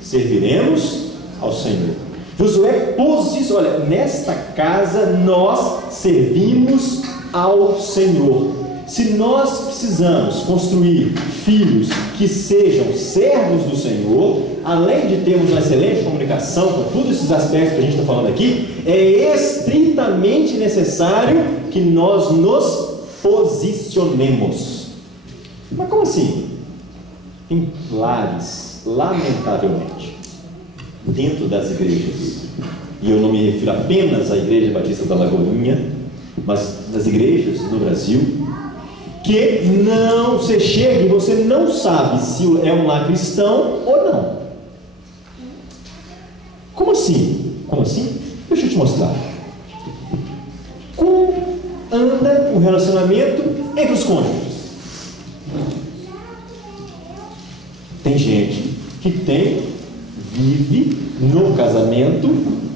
serviremos ao Senhor. Josué posiciona, olha, nesta casa nós servimos ao Senhor. Se nós precisamos construir filhos que sejam servos do Senhor, além de termos uma excelente comunicação com todos esses aspectos que a gente está falando aqui, é estritamente necessário que nós nos posicionemos. Mas como assim? Em lares, lamentavelmente, dentro das igrejas, e eu não me refiro apenas à Igreja Batista da Lagoinha, mas das igrejas no Brasil, que não, você chega e você não sabe se é um lar cristão ou não. Como assim? Como assim? Deixa eu te mostrar. Como anda o relacionamento entre os cônjuges? Tem gente que vive no casamento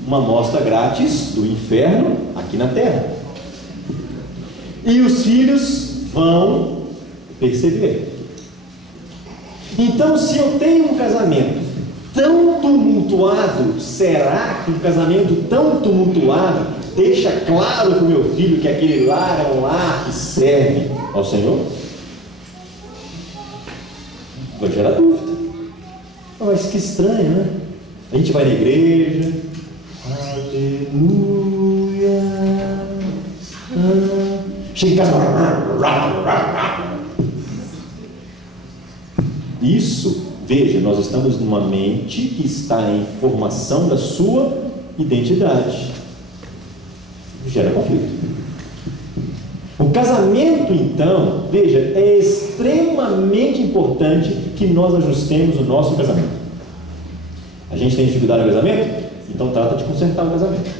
uma amostra grátis do inferno aqui na terra. E os filhos vão perceber. Então, se eu tenho um casamento tão tumultuado, será que um casamento tão tumultuado deixa claro para o meu filho que aquele lar é um lar que serve ao Senhor? Vai gerar dúvida. Mas que estranho, né? A gente vai na igreja, aleluia, chega em casa, isso, veja, nós estamos numa mente que está em formação da sua identidade. Gera conflito. O casamento, então, veja, é extremamente importante que nós ajustemos o nosso casamento. A gente tem dificuldade no casamento? Então trata de consertar o casamento.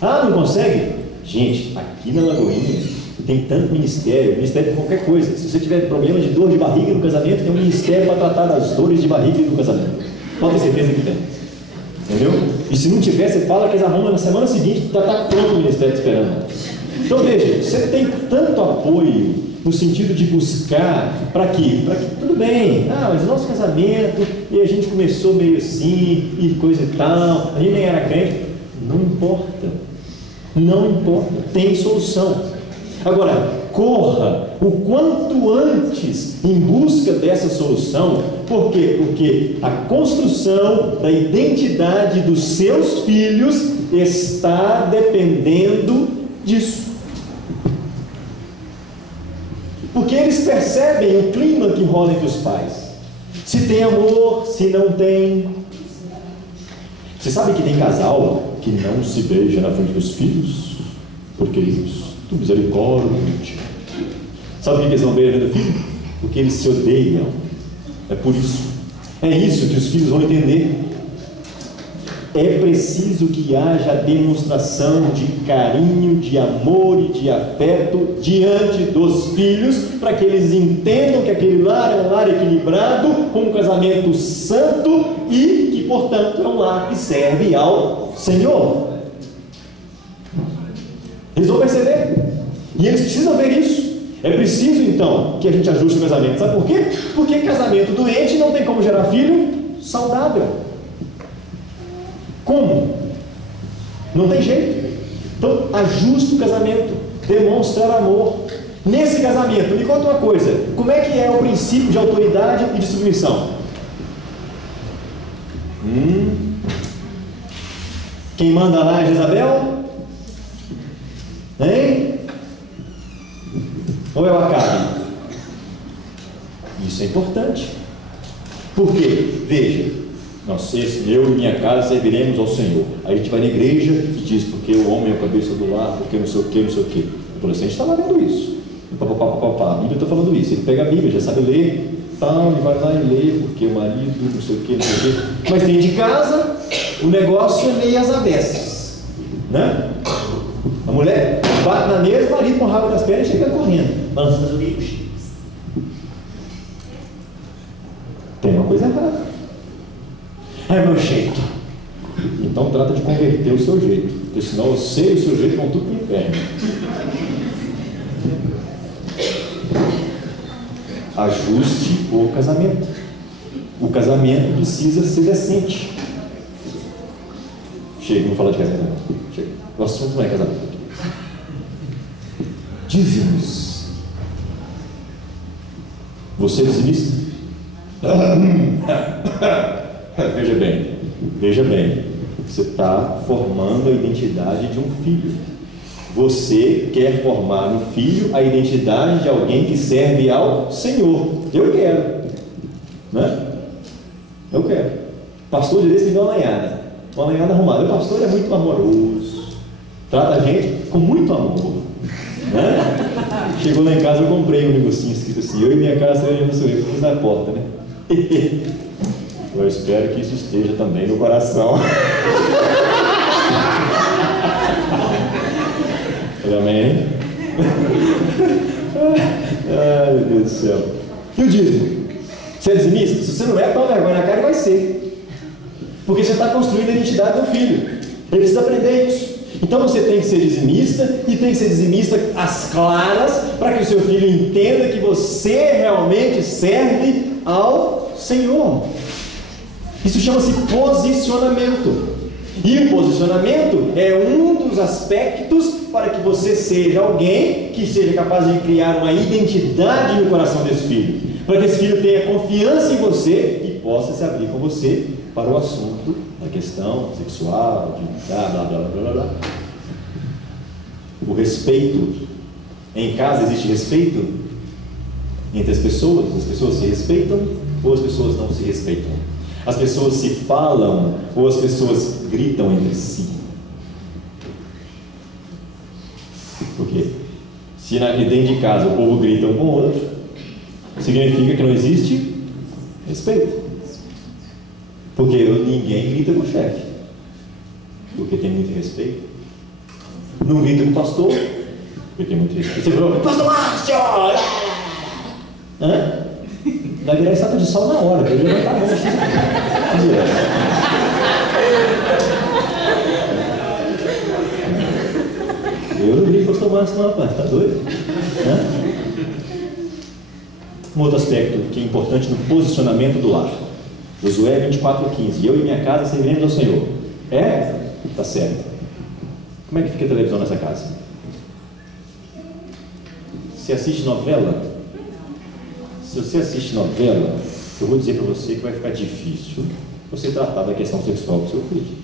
Ah, não consegue? Gente, aqui na Lagoinha tem tanto ministério para qualquer coisa. Se você tiver problema de dor de barriga no casamento, tem um ministério para tratar das dores de barriga no casamento. Pode ter certeza que tem. Entendeu? E se não tiver, você fala que eles arrumam na semana seguinte, já está pronto o ministério esperando. Então veja, você tem tanto apoio no sentido de buscar para quê? Para que tudo bem, mas nosso casamento, e a gente começou meio assim, e coisa e tal, a gente nem era crente. Não importa. Não importa. Tem solução. Agora, corra o quanto antes em busca dessa solução. Por quê? Porque a construção da identidade dos seus filhos está dependendo disso. Porque eles percebem o clima que rola entre os pais. Se tem amor, se não tem. Você sabe que tem casal que não se beija na frente dos filhos? Porque eles misericórdia. Sabe por que eles não beijam do filho? Porque eles se odeiam. É por isso. É isso que os filhos vão entender. É preciso que haja demonstração de carinho, de amor e de afeto diante dos filhos, para que eles entendam que aquele lar é um lar equilibrado, com um casamento santo e que, portanto, é um lar que serve ao Senhor. Eles vão perceber. E eles precisam ver isso. É preciso, então, que a gente ajuste o casamento. Sabe por quê? Porque casamento doente não tem como gerar filho saudável. Como? Não tem jeito. Então, ajuste o casamento. Demonstrar amor. Nesse casamento, me conta uma coisa. Como é que é o princípio de autoridade e de submissão? Quem manda lá é Jezabel? Hein? Ou é o Acabe? Isso é importante. Por quê? Veja, eu e minha casa serviremos ao Senhor. Aí a gente vai na igreja e diz, porque o homem é a cabeça do lar, porque não sei o que, não sei o que. O adolescente está lá vendo isso. A Bíblia está falando isso. Ele pega a Bíblia, já sabe ler, tal, ele vai lá e lê, porque o marido, não sei o que, não sei o que. Mas dentro de casa, o negócio é meio às avessas, né? A mulher bate na mesa, o marido com o rabo das pernas e chega correndo, balançando os amigos. Tem uma coisa errada. É meu jeito. Então trata de converter o seu jeito, porque senão você e o seu jeito vão tudo para o inferno. Ajuste o casamento. O casamento precisa ser decente. Chega, vamos falar de casamento. Chega. O assunto não é casamento. Dízimos. Você é dizimista? Veja bem, você está formando a identidade de um filho. Você quer formar no filho a identidade de alguém que serve ao Senhor. Eu quero, né? Eu quero. Pastor de Deus tem uma lanhada arrumada. O pastor é muito amoroso, trata a gente com muito amor, né? Chegou lá em casa, eu comprei um negocinho escrito assim: eu e minha casa seremos o Senhor. Pus na porta, né? Eu espero que isso esteja também no coração. Amém? Ai, meu Deus do céu. E o dízimo? Você é dizimista? Se você não é, toma vergonha na cara e vai ser. Porque você está construindo a identidade do filho. Ele precisa aprender isso. Então você tem que ser dizimista, e tem que ser dizimista às claras, para que o seu filho entenda que você realmente serve ao Senhor. Isso chama-se posicionamento. E o posicionamento é um dos aspectos para que você seja alguém que seja capaz de criar uma identidade no coração desse filho, para que esse filho tenha confiança em você e possa se abrir com você para o assunto da questão sexual, de blá blá blá blá blá. O respeito. Em casa existe respeito entre as pessoas se respeitam ou as pessoas não se respeitam? As pessoas se falam ou as pessoas gritam entre si? Por quê? Se dentro de casa o povo grita um com o outro, significa que não existe respeito. Porque ninguém grita com o chefe, porque tem muito respeito. Não grita com o pastor, porque tem muito respeito. Você falou, pastor Márcio! Hã? Vai virar estátua de sal na hora, porque ele não está bom. Eu não grito com o pastor Márcio, não, rapaz, está doido? Hã? Um outro aspecto que é importante no posicionamento do lar. Josué 24:15. Eu e minha casa serviremos ao Senhor. É? Está certo. Como é que fica a televisão nessa casa? Você assiste novela? Se você assiste novela, eu vou dizer para você que vai ficar difícil você tratar da questão sexual do seu filho.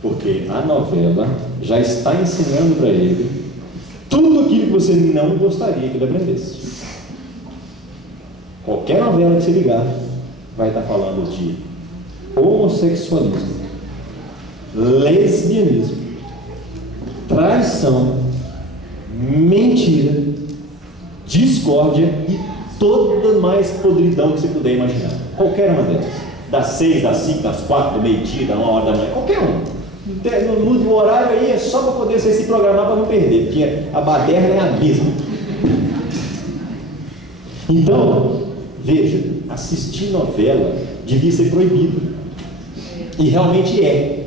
Porque a novela já está ensinando para ele tudo aquilo que você não gostaria que ele aprendesse. Qualquer novela que você ligar vai estar falando de homossexualismo, lesbianismo, traição, mentira, discórdia e toda mais podridão que você puder imaginar. Qualquer uma delas. Das 6, das 5, das 4, do meio-dia, da 1 hora da manhã, qualquer um. No horário aí é só para poder você se programar para não perder, porque a baderna é a mesma. Então, veja, assistir novela devia ser proibido. E realmente é.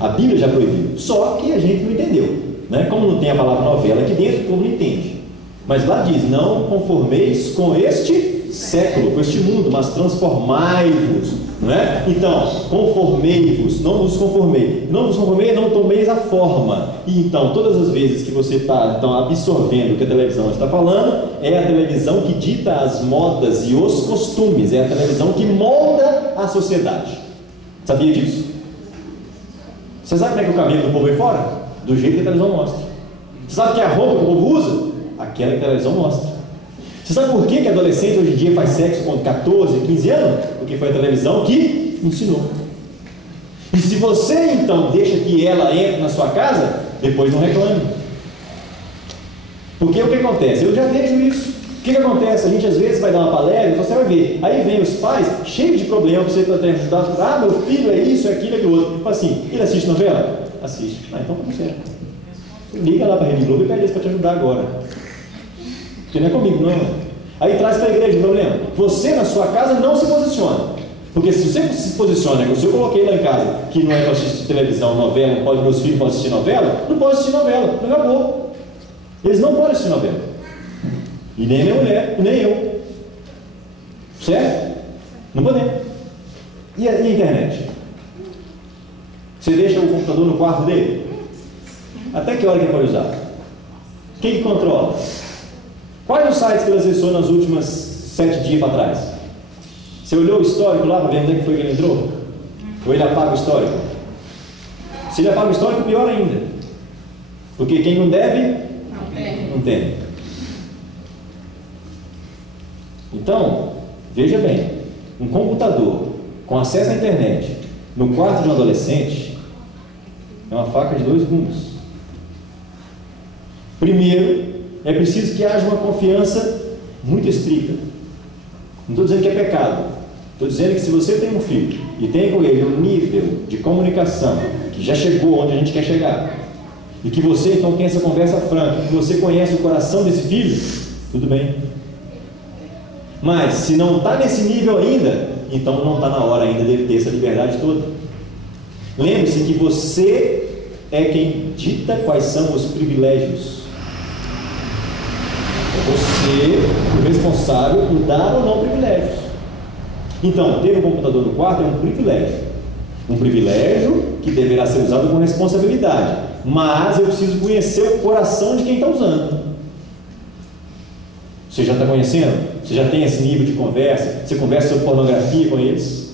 A Bíblia já proibiu. Só que a gente não entendeu. Né? Como não tem a palavra novela aqui dentro, o povo não entende. Mas lá diz, não conformeis com este século, com este mundo, mas transformai-vos. Não é? Então, conformei-vos, não vos conformei. Não vos conformei, não tomeis a forma. E então, todas as vezes que você está absorvendo o que a televisão está falando, é a televisão que dita as modas e os costumes, é a televisão que molda a sociedade. Sabia disso? Você sabe como é que o cabelo do povo aí fora? Do jeito que a televisão mostra. Você sabe que a roupa que o povo usa? Aquela que a televisão mostra. Você sabe por que adolescente hoje em dia faz sexo com 14, 15 anos? Porque foi a televisão que ensinou. E se você então deixa que ela entre na sua casa, depois não reclame. Porque o que acontece? Eu já vejo isso. O que acontece? A gente às vezes vai dar uma palestra, você vai ver. Aí vem os pais cheios de problemas para você poder ajudar. Ah, meu filho é isso, é aquilo, é aquilo outro. Tipo assim, ele assiste novela? Assiste. Ah, então tá certo. Liga lá para a Rede Globo e pede eles para te ajudar agora. Porque não é comigo, não é? Aí traz para a igreja o problema. Você na sua casa não se posiciona. Porque se você se posiciona, se eu coloquei lá em casa que não é para assistir televisão, novela, não pode, meus filhos podem assistir novela, não pode assistir novela, não acabou. Eles não podem assistir novela. E nem minha mulher, e nem eu. Certo? Não podemos. E a internet? Você deixa o computador no quarto dele? Até que hora que ele pode usar? Quem que controla? Quais os sites que ele acessou nas últimas 7 dias para trás? Você olhou o histórico lá para ver onde é que foi que ele entrou? Ou ele apaga o histórico? Se ele apaga o histórico, pior ainda. Porque quem não deve, não tem. Então, veja bem, um computador com acesso à internet no quarto de um adolescente é uma faca de 2 gumes. Primeiro, é preciso que haja uma confiança muito estrita. Não estou dizendo que é pecado. Estou dizendo que se você tem um filho e tem com ele um nível de comunicação que já chegou onde a gente quer chegar, e que você então tem essa conversa franca, que você conhece o coração desse filho, tudo bem. Mas se não está nesse nível ainda, então não está na hora ainda dele ter essa liberdade toda. Lembre-se que você é quem dita quais são os privilégios. É você o responsável por dar ou não privilégios. Então, ter um computador no quarto é um privilégio. Um privilégio que deverá ser usado com responsabilidade. Mas eu preciso conhecer o coração de quem está usando. Você já está conhecendo? Você já tem esse nível de conversa? Você conversa sobre pornografia com eles?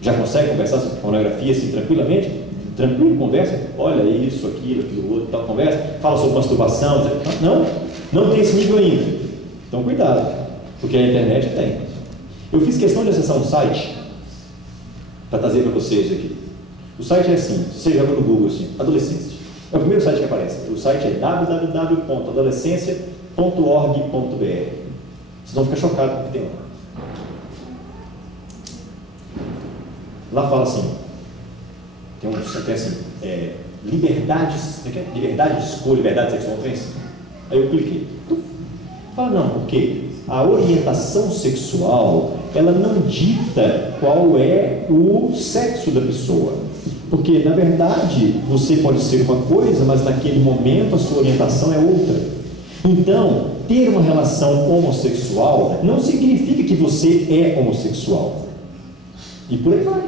Já consegue conversar sobre pornografia assim tranquilamente? Tranquilo, conversa? Olha isso, aquilo outro, tal, conversa. Fala sobre masturbação. Não tem esse nível ainda. Então cuidado, porque a internet tem. Eu fiz questão de acessar um site para trazer para vocês aqui. O site é assim, você joga no Google assim, adolescência. É o primeiro site que aparece. O site é www.adolescencia.org.br. Vocês vão ficar chocados com o que tem lá. Lá fala assim, tem assim, liberdade de escolha, liberdade sexual, tem assim. Aí eu cliquei. Fala, não, porque a orientação sexual, ela não dita qual é o sexo da pessoa. Porque, na verdade, você pode ser uma coisa, mas naquele momento a sua orientação é outra. Então, ter uma relação homossexual não significa que você é homossexual. E por aí vai.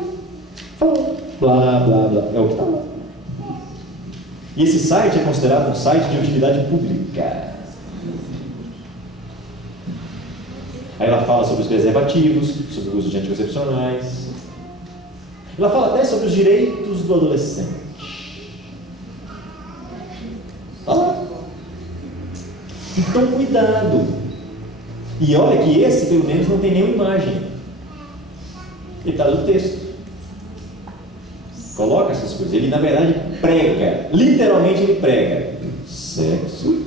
Falou. Blá, blá, blá. É o que está lá. E esse site é considerado um site de utilidade pública. Aí ela fala sobre os preservativos, sobre o uso de anticoncepcionais. Ela fala até sobre os direitos do adolescente. Fala. Então, cuidado. E olha que esse, pelo menos, não tem nenhuma imagem. Ele está no texto. Coloca essas coisas. Ele, na verdade, prega. Literalmente, ele prega. Sexo.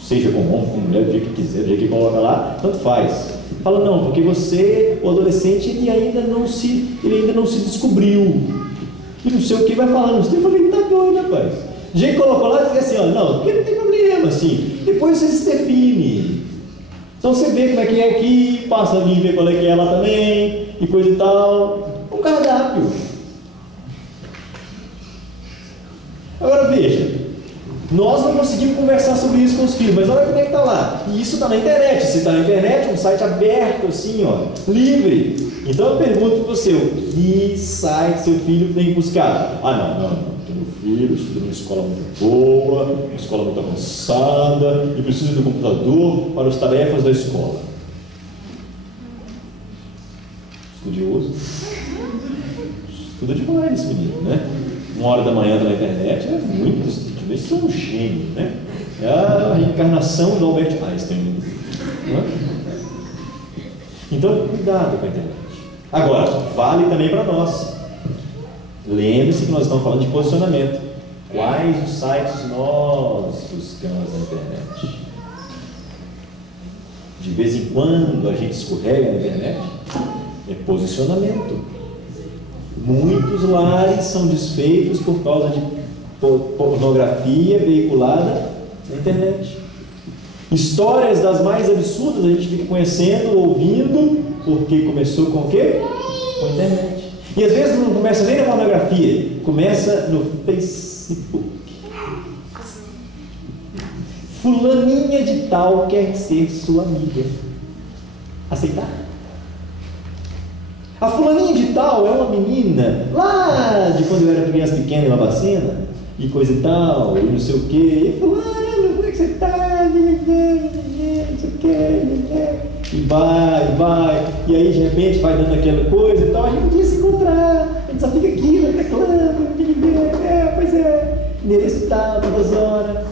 Seja com homem, com mulher, do jeito que quiser, do jeito que coloca lá, tanto faz. Fala, não, porque você, o adolescente, ele ainda não se descobriu. E não sei o que vai falando. Eu falei, tá doido, rapaz. O jeito que colocou lá, dizia assim, ó, não, porque não tem problema, assim. Depois você se define. Então você vê como é que é aqui, passa ali, vê qual é que é lá também, e coisa e tal. Um cardápio. Agora veja. Nós não conseguimos conversar sobre isso com os filhos, mas olha como é que está lá. E isso está na internet. Se está na internet, um site aberto, assim, ó, livre. Então eu pergunto para você, o que site seu filho tem que buscar? Não. Meu filho estuda numa escola muito boa, uma escola muito avançada, e precisa de um computador para as tarefas da escola. Estudioso. Estuda demais esse menino, né? 1h da manhã na internet é muito estudioso. Isso é um gênio, né? É a reencarnação do Albert Einstein. Né? Então, cuidado com a internet. Agora, vale também para nós. Lembre-se que nós estamos falando de posicionamento. Quais os sites nós buscamos na internet? De vez em quando a gente escorrega na internet. É posicionamento. Muitos lares são desfeitos por causa de pornografia veiculada na internet. Histórias das mais absurdas a gente fica conhecendo, ouvindo, porque começou com o quê? Com a internet. E às vezes não começa nem na pornografia, começa no Facebook. Fulaninha de tal quer ser sua amiga. Aceitar? A fulaninha de tal é uma menina lá de quando eu era criança pequena em Labacena, e coisa e tal, e não sei o que, e fulano, como é que você está? Não sei o que, e vai, e aí de repente vai dando aquela coisa e tal, a gente podia se encontrar, a gente só fica aqui, vai teclando, pois é, endereço tal, todas horas,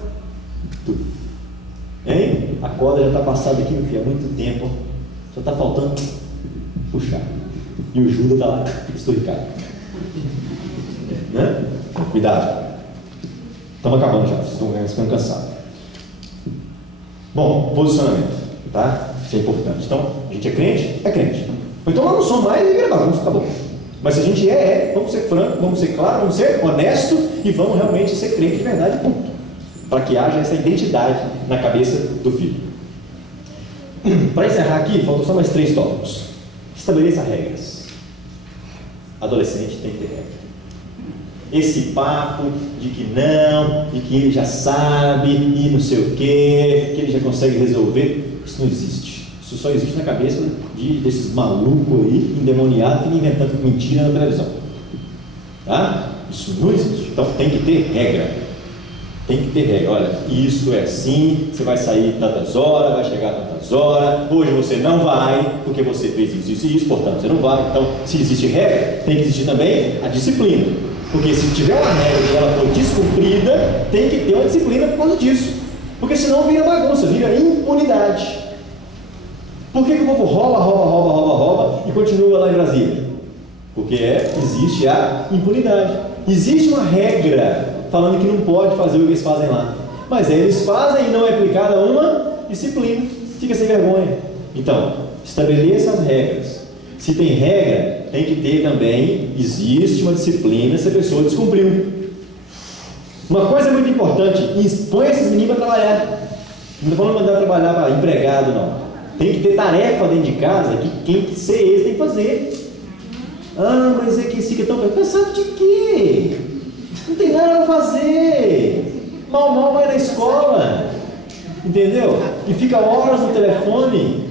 hein? A corda já está passada aqui, meu filho, há muito tempo, só está faltando puxar, e o Judas está lá, esturricado, né? Cuidado. Estamos acabando já, vocês estão ficando cansados. Bom, posicionamento, tá? Isso é importante. Então, a gente é crente? É crente. Então, nós não somos mais e gravamos, acabou. Mas se a gente vamos ser franco, vamos ser claro, vamos ser honesto e vamos realmente ser crente de verdade, ponto. Para que haja essa identidade na cabeça do filho. Para encerrar aqui, faltam só mais 3 tópicos. Estabeleça regras. Adolescente tem que ter regra. Esse papo de que não, de que ele já sabe e não sei o que ele já consegue resolver, isso não existe. Isso só existe na cabeça desses malucos aí, endemoniados, que inventando mentira na televisão. Tá? Isso não existe. Então tem que ter regra. Tem que ter regra. Olha, isso é assim, você vai sair tantas horas, vai chegar tantas horas, hoje você não vai, porque você fez isso e isso, portanto você não vai. Então, se existe regra, tem que existir também a disciplina. Porque se tiver uma regra e ela for descumprida, tem que ter uma disciplina por causa disso. Porque senão vira bagunça, vira impunidade. Por que o povo rouba e continua lá em Brasília? Porque existe a impunidade. Existe uma regra falando que não pode fazer o que eles fazem lá. Mas eles fazem e não é aplicada uma disciplina. Fica sem vergonha. Então, estabeleça as regras. Se tem regra, tem que ter também, existe uma disciplina se a pessoa descumpriu. Uma coisa muito importante, põe esses meninos para trabalhar. Não estou falando de mandar trabalhar para empregado, não. Tem que ter tarefa dentro de casa que quem ser eles tem que fazer. Ah, mas é que esse que estão pensando de quê? Não tem nada para fazer. Mal vai na escola. Entendeu? E fica horas no telefone.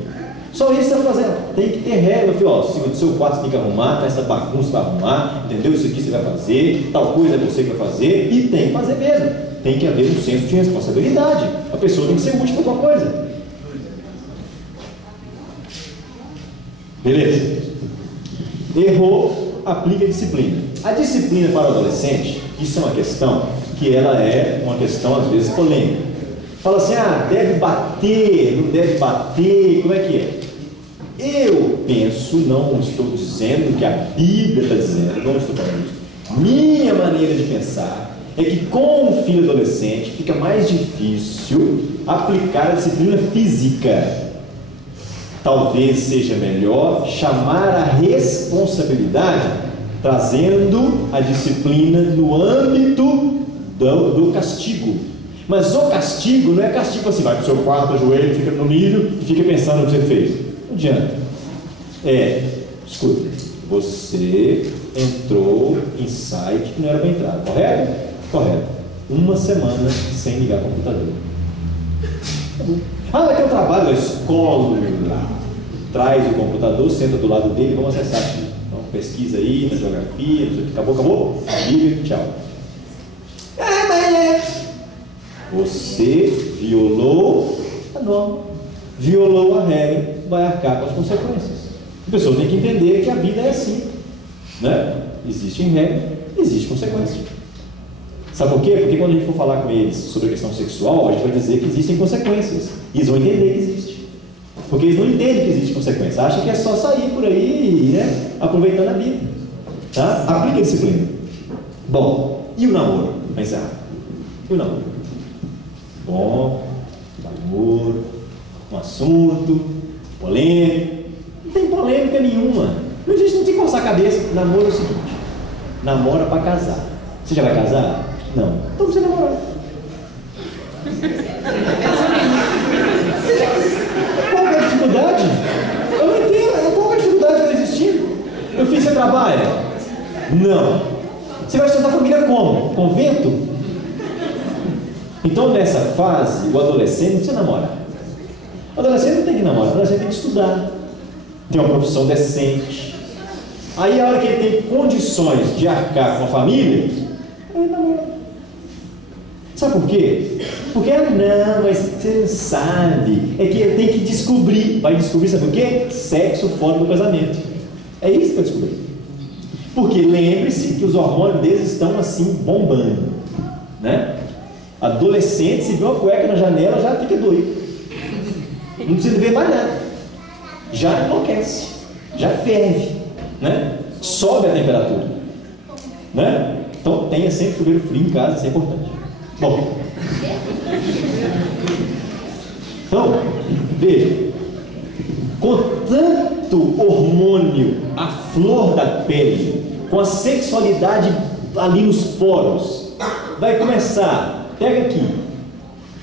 Só isso você está fazendo. Tem que ter regra, filho. Ó, se o seu quarto você tem que arrumar, tá essa bagunça para arrumar, entendeu? Isso aqui você vai fazer, tal coisa é você que vai fazer, e tem que fazer mesmo. Tem que haver um senso de responsabilidade. A pessoa tem que ser útil para alguma coisa. Beleza? Errou, aplica a disciplina. A disciplina para o adolescente, isso é uma questão que ela é uma questão às vezes polêmica. Fala assim, deve bater, não deve bater, como é que é? Eu penso, não estou dizendo que a Bíblia está dizendo, não estou falando isso. Minha maneira de pensar é que com o filho adolescente fica mais difícil aplicar a disciplina física. Talvez seja melhor chamar a responsabilidade, trazendo a disciplina no âmbito do castigo. Mas o castigo não é castigo assim, vai para o seu quarto, ajoelha, fica no milho e fica pensando no que você fez. Não adianta. Escuta, você entrou em site que não era para entrar, correto? Correto. Uma semana sem ligar o computador. Daqui eu trabalho na escola. Traz o computador, senta do lado dele e vamos acessar aqui. Então, pesquisa aí, na geografia, não sei o que. Acabou? Liga, tchau. Você violou a norma, violou a regra, vai arcar com as consequências. A pessoa tem que entender que a vida é assim, né? Existe regra, existe consequência. Sabe por quê? Porque quando a gente for falar com eles sobre a questão sexual, a gente vai dizer que existem consequências. E eles vão entender que existe. Porque eles não entendem que existe consequência. Acham que é só sair por aí, né? Aproveitando a vida. Tá? Aplica a disciplina. Bom, e o namoro? Para encerrar. E o namoro? Bom, namoro, um assunto polêmico. Não tem polêmica nenhuma. A gente não tem que coçar a cabeça. Namoro é o seguinte: namora para casar. Você já vai casar? Não. Então você namora. Qual é a dificuldade? Eu não entendo. Qual é a dificuldade que está existindo? Meu filho, você trabalha? Não. Você vai estudar a família como? Convento? Então, nessa fase, o adolescente não precisa namorar. O adolescente não tem que namorar, o adolescente tem que estudar, ter uma profissão decente. Aí, a hora que ele tem condições de arcar com a família, ele namora. Sabe por quê? Porque, não, mas você não sabe. É que ele tem que descobrir. Vai descobrir, sabe por quê? Sexo fora do casamento. É isso que vai descobrir. Porque lembre-se que os hormônios deles estão assim, bombando, né? Adolescente, se vê uma cueca na janela, já fica doido. Não precisa ver mais nada. Já enlouquece. Já ferve, né? Sobe a temperatura, né? Então tenha sempre chuveiro frio em casa, isso é importante. Bom, então, veja, com tanto hormônio à flor da pele, com a sexualidade ali nos poros, vai começar. Pega aqui,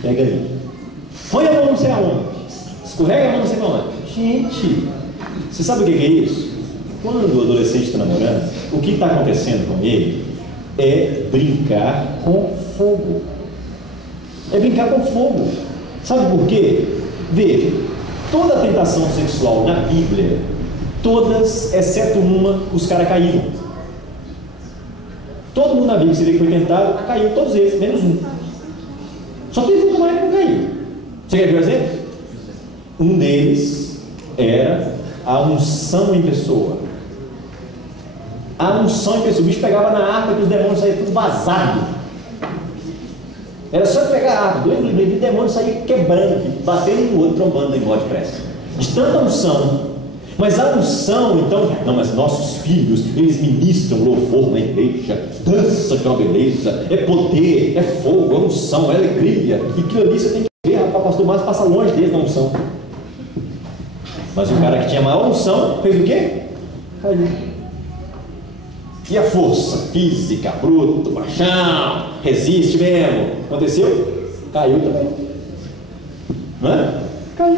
pega ali, põe a mão não sei aonde, escorrega a mão não sei aonde. Gente, você sabe o que é isso? Quando o adolescente está namorando, o que está acontecendo com ele é brincar com fogo. É brincar com fogo. Sabe por quê? Veja, toda a tentação sexual na Bíblia, todas, exceto uma, os caras caíram. Todo mundo na Bíblia que foi tentado, caiu, todos eles, menos um. Só teve um mais que não caiu. Você quer ver um exemplo? Um deles era a unção em pessoa. A unção em pessoa. O bicho pegava na arca que os demônios saíam tudo vazado. Era só pegar a arca, o demônio saía quebrando, batendo no outro, trombando em modo de pressa. De tanta unção. Mas a unção, então, não, mas nossos filhos, eles ministram louvor na igreja, dança que é uma beleza, é poder, é fogo, é unção, é alegria. E aquilo ali você tem que ver, rapaz, pastor Márcio passa longe deles na unção. Mas o cara que tinha maior unção fez o quê? Caiu. E a força física, bruto, machão, resiste mesmo. Aconteceu? Caiu também. Não é? Caiu.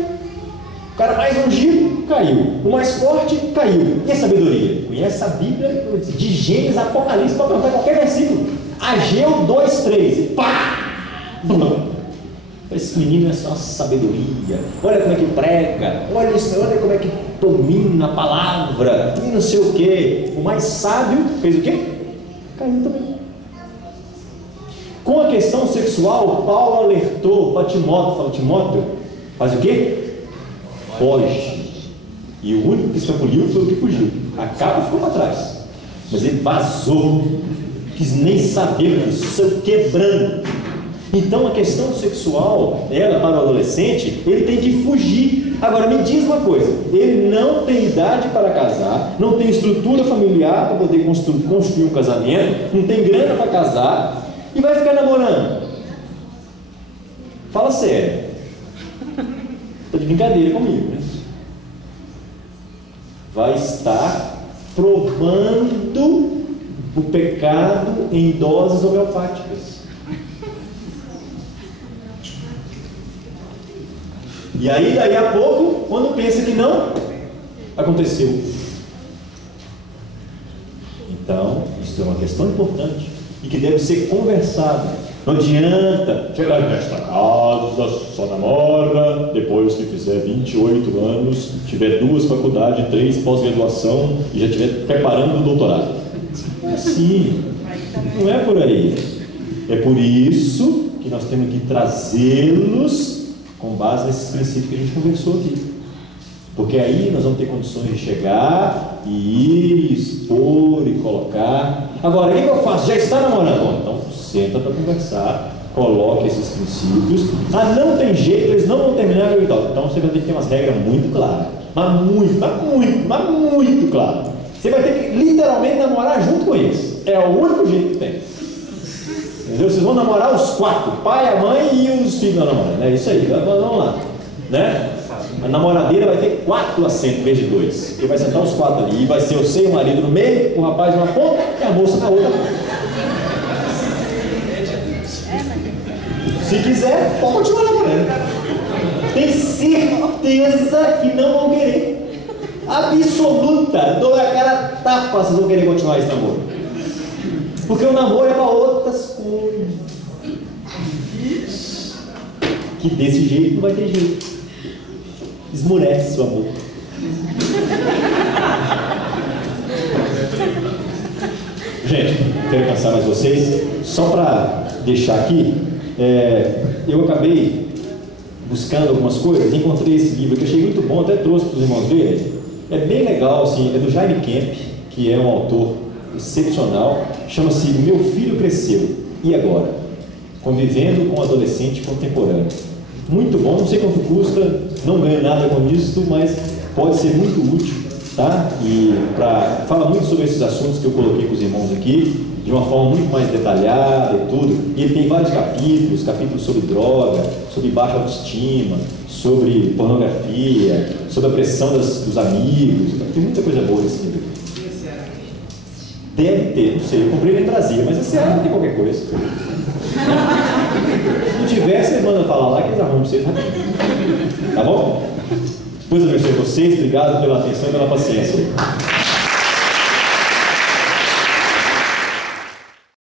O cara mais ungido, caiu. O mais forte, caiu. E a sabedoria? Conhece a Bíblia de Gênesis, Apocalipse, para cantar qualquer versículo. Ageu 2:3. Pá! Esse menino é só sabedoria. Olha como é que prega. Olha isso, olha como é que domina a palavra. E não sei o quê. O mais sábio fez o quê? Caiu também. Com a questão sexual, Paulo alertou para Timóteo. Falou: Timóteo, faz o quê? Foge. E o único que escapuliu foi o que fugiu. Acaba ficou para trás. Mas ele vazou. Quis nem saber disso. Saiu quebrando. Então a questão sexual, ela para o adolescente, ele tem que fugir. Agora me diz uma coisa: ele não tem idade para casar, não tem estrutura familiar para poder construir um casamento, não tem grana para casar e vai ficar namorando. Fala sério. Está de brincadeira comigo, né? Vai estar provando o pecado em doses homeopáticas. E aí, daí a pouco, quando pensa que não, aconteceu. Então, isso é uma questão importante e que deve ser conversada. Não adianta chegar nesta casa, só namora, depois que fizer 28 anos, tiver 2 faculdades, 3 pós-graduação e já estiver preparando o doutorado. Assim, não é por aí. É por isso que nós temos que trazê-los com base nesses princípios que a gente conversou aqui. Porque aí nós vamos ter condições de chegar e ir, expor e colocar. Agora, o que eu faço? Já está namorando? Bom, então senta para conversar, coloque esses princípios. Ah, não tem jeito, eles não vão terminar e tal. Então você vai ter que ter umas regras muito claras. Mas muito claras. Você vai ter que literalmente namorar junto com eles. É o único jeito que tem. Entendeu? Vocês vão namorar os 4, pai, a mãe e os filhos da namorada. É isso aí, vamos lá, né? A namoradeira vai ter 4 assentos em vez de 2. Ele vai sentar os 4 ali. E vai ser você e o marido no meio, o rapaz numa ponta e a moça na outra. Se quiser, pode continuar namorando. Tem certeza que não vão querer. Absoluta. Dou a cara a tapa, vocês vão querer continuar esse namoro. Porque o namoro é para outras coisas. Que desse jeito não vai ter jeito. Esmurece o amor. Gente, quero cansar mais vocês. Só para deixar aqui, eu acabei buscando algumas coisas, encontrei esse livro que eu achei muito bom, até trouxe para os irmãos verem. É bem legal, assim, é do Jaime Kemp, que é um autor excepcional, chama-se Meu Filho Cresceu, e agora? Convivendo com um adolescente contemporâneo. Muito bom, não sei quanto custa, não ganho nada com isso, mas pode ser muito útil, tá? E fala muito sobre esses assuntos que eu coloquei com os irmãos aqui, de uma forma muito mais detalhada e tudo. E ele tem vários capítulos sobre droga, sobre baixa autoestima, sobre pornografia, sobre a pressão dos amigos. Tem muita coisa boa nesse livro. Deve ter, não sei, eu comprei ele em Brasília, mas esse ano tem qualquer coisa. Se não tiver, você manda falar lá que eles arrumam vocês rapidinho. Tá bom? Deus abençoe vocês, obrigado pela atenção e pela paciência.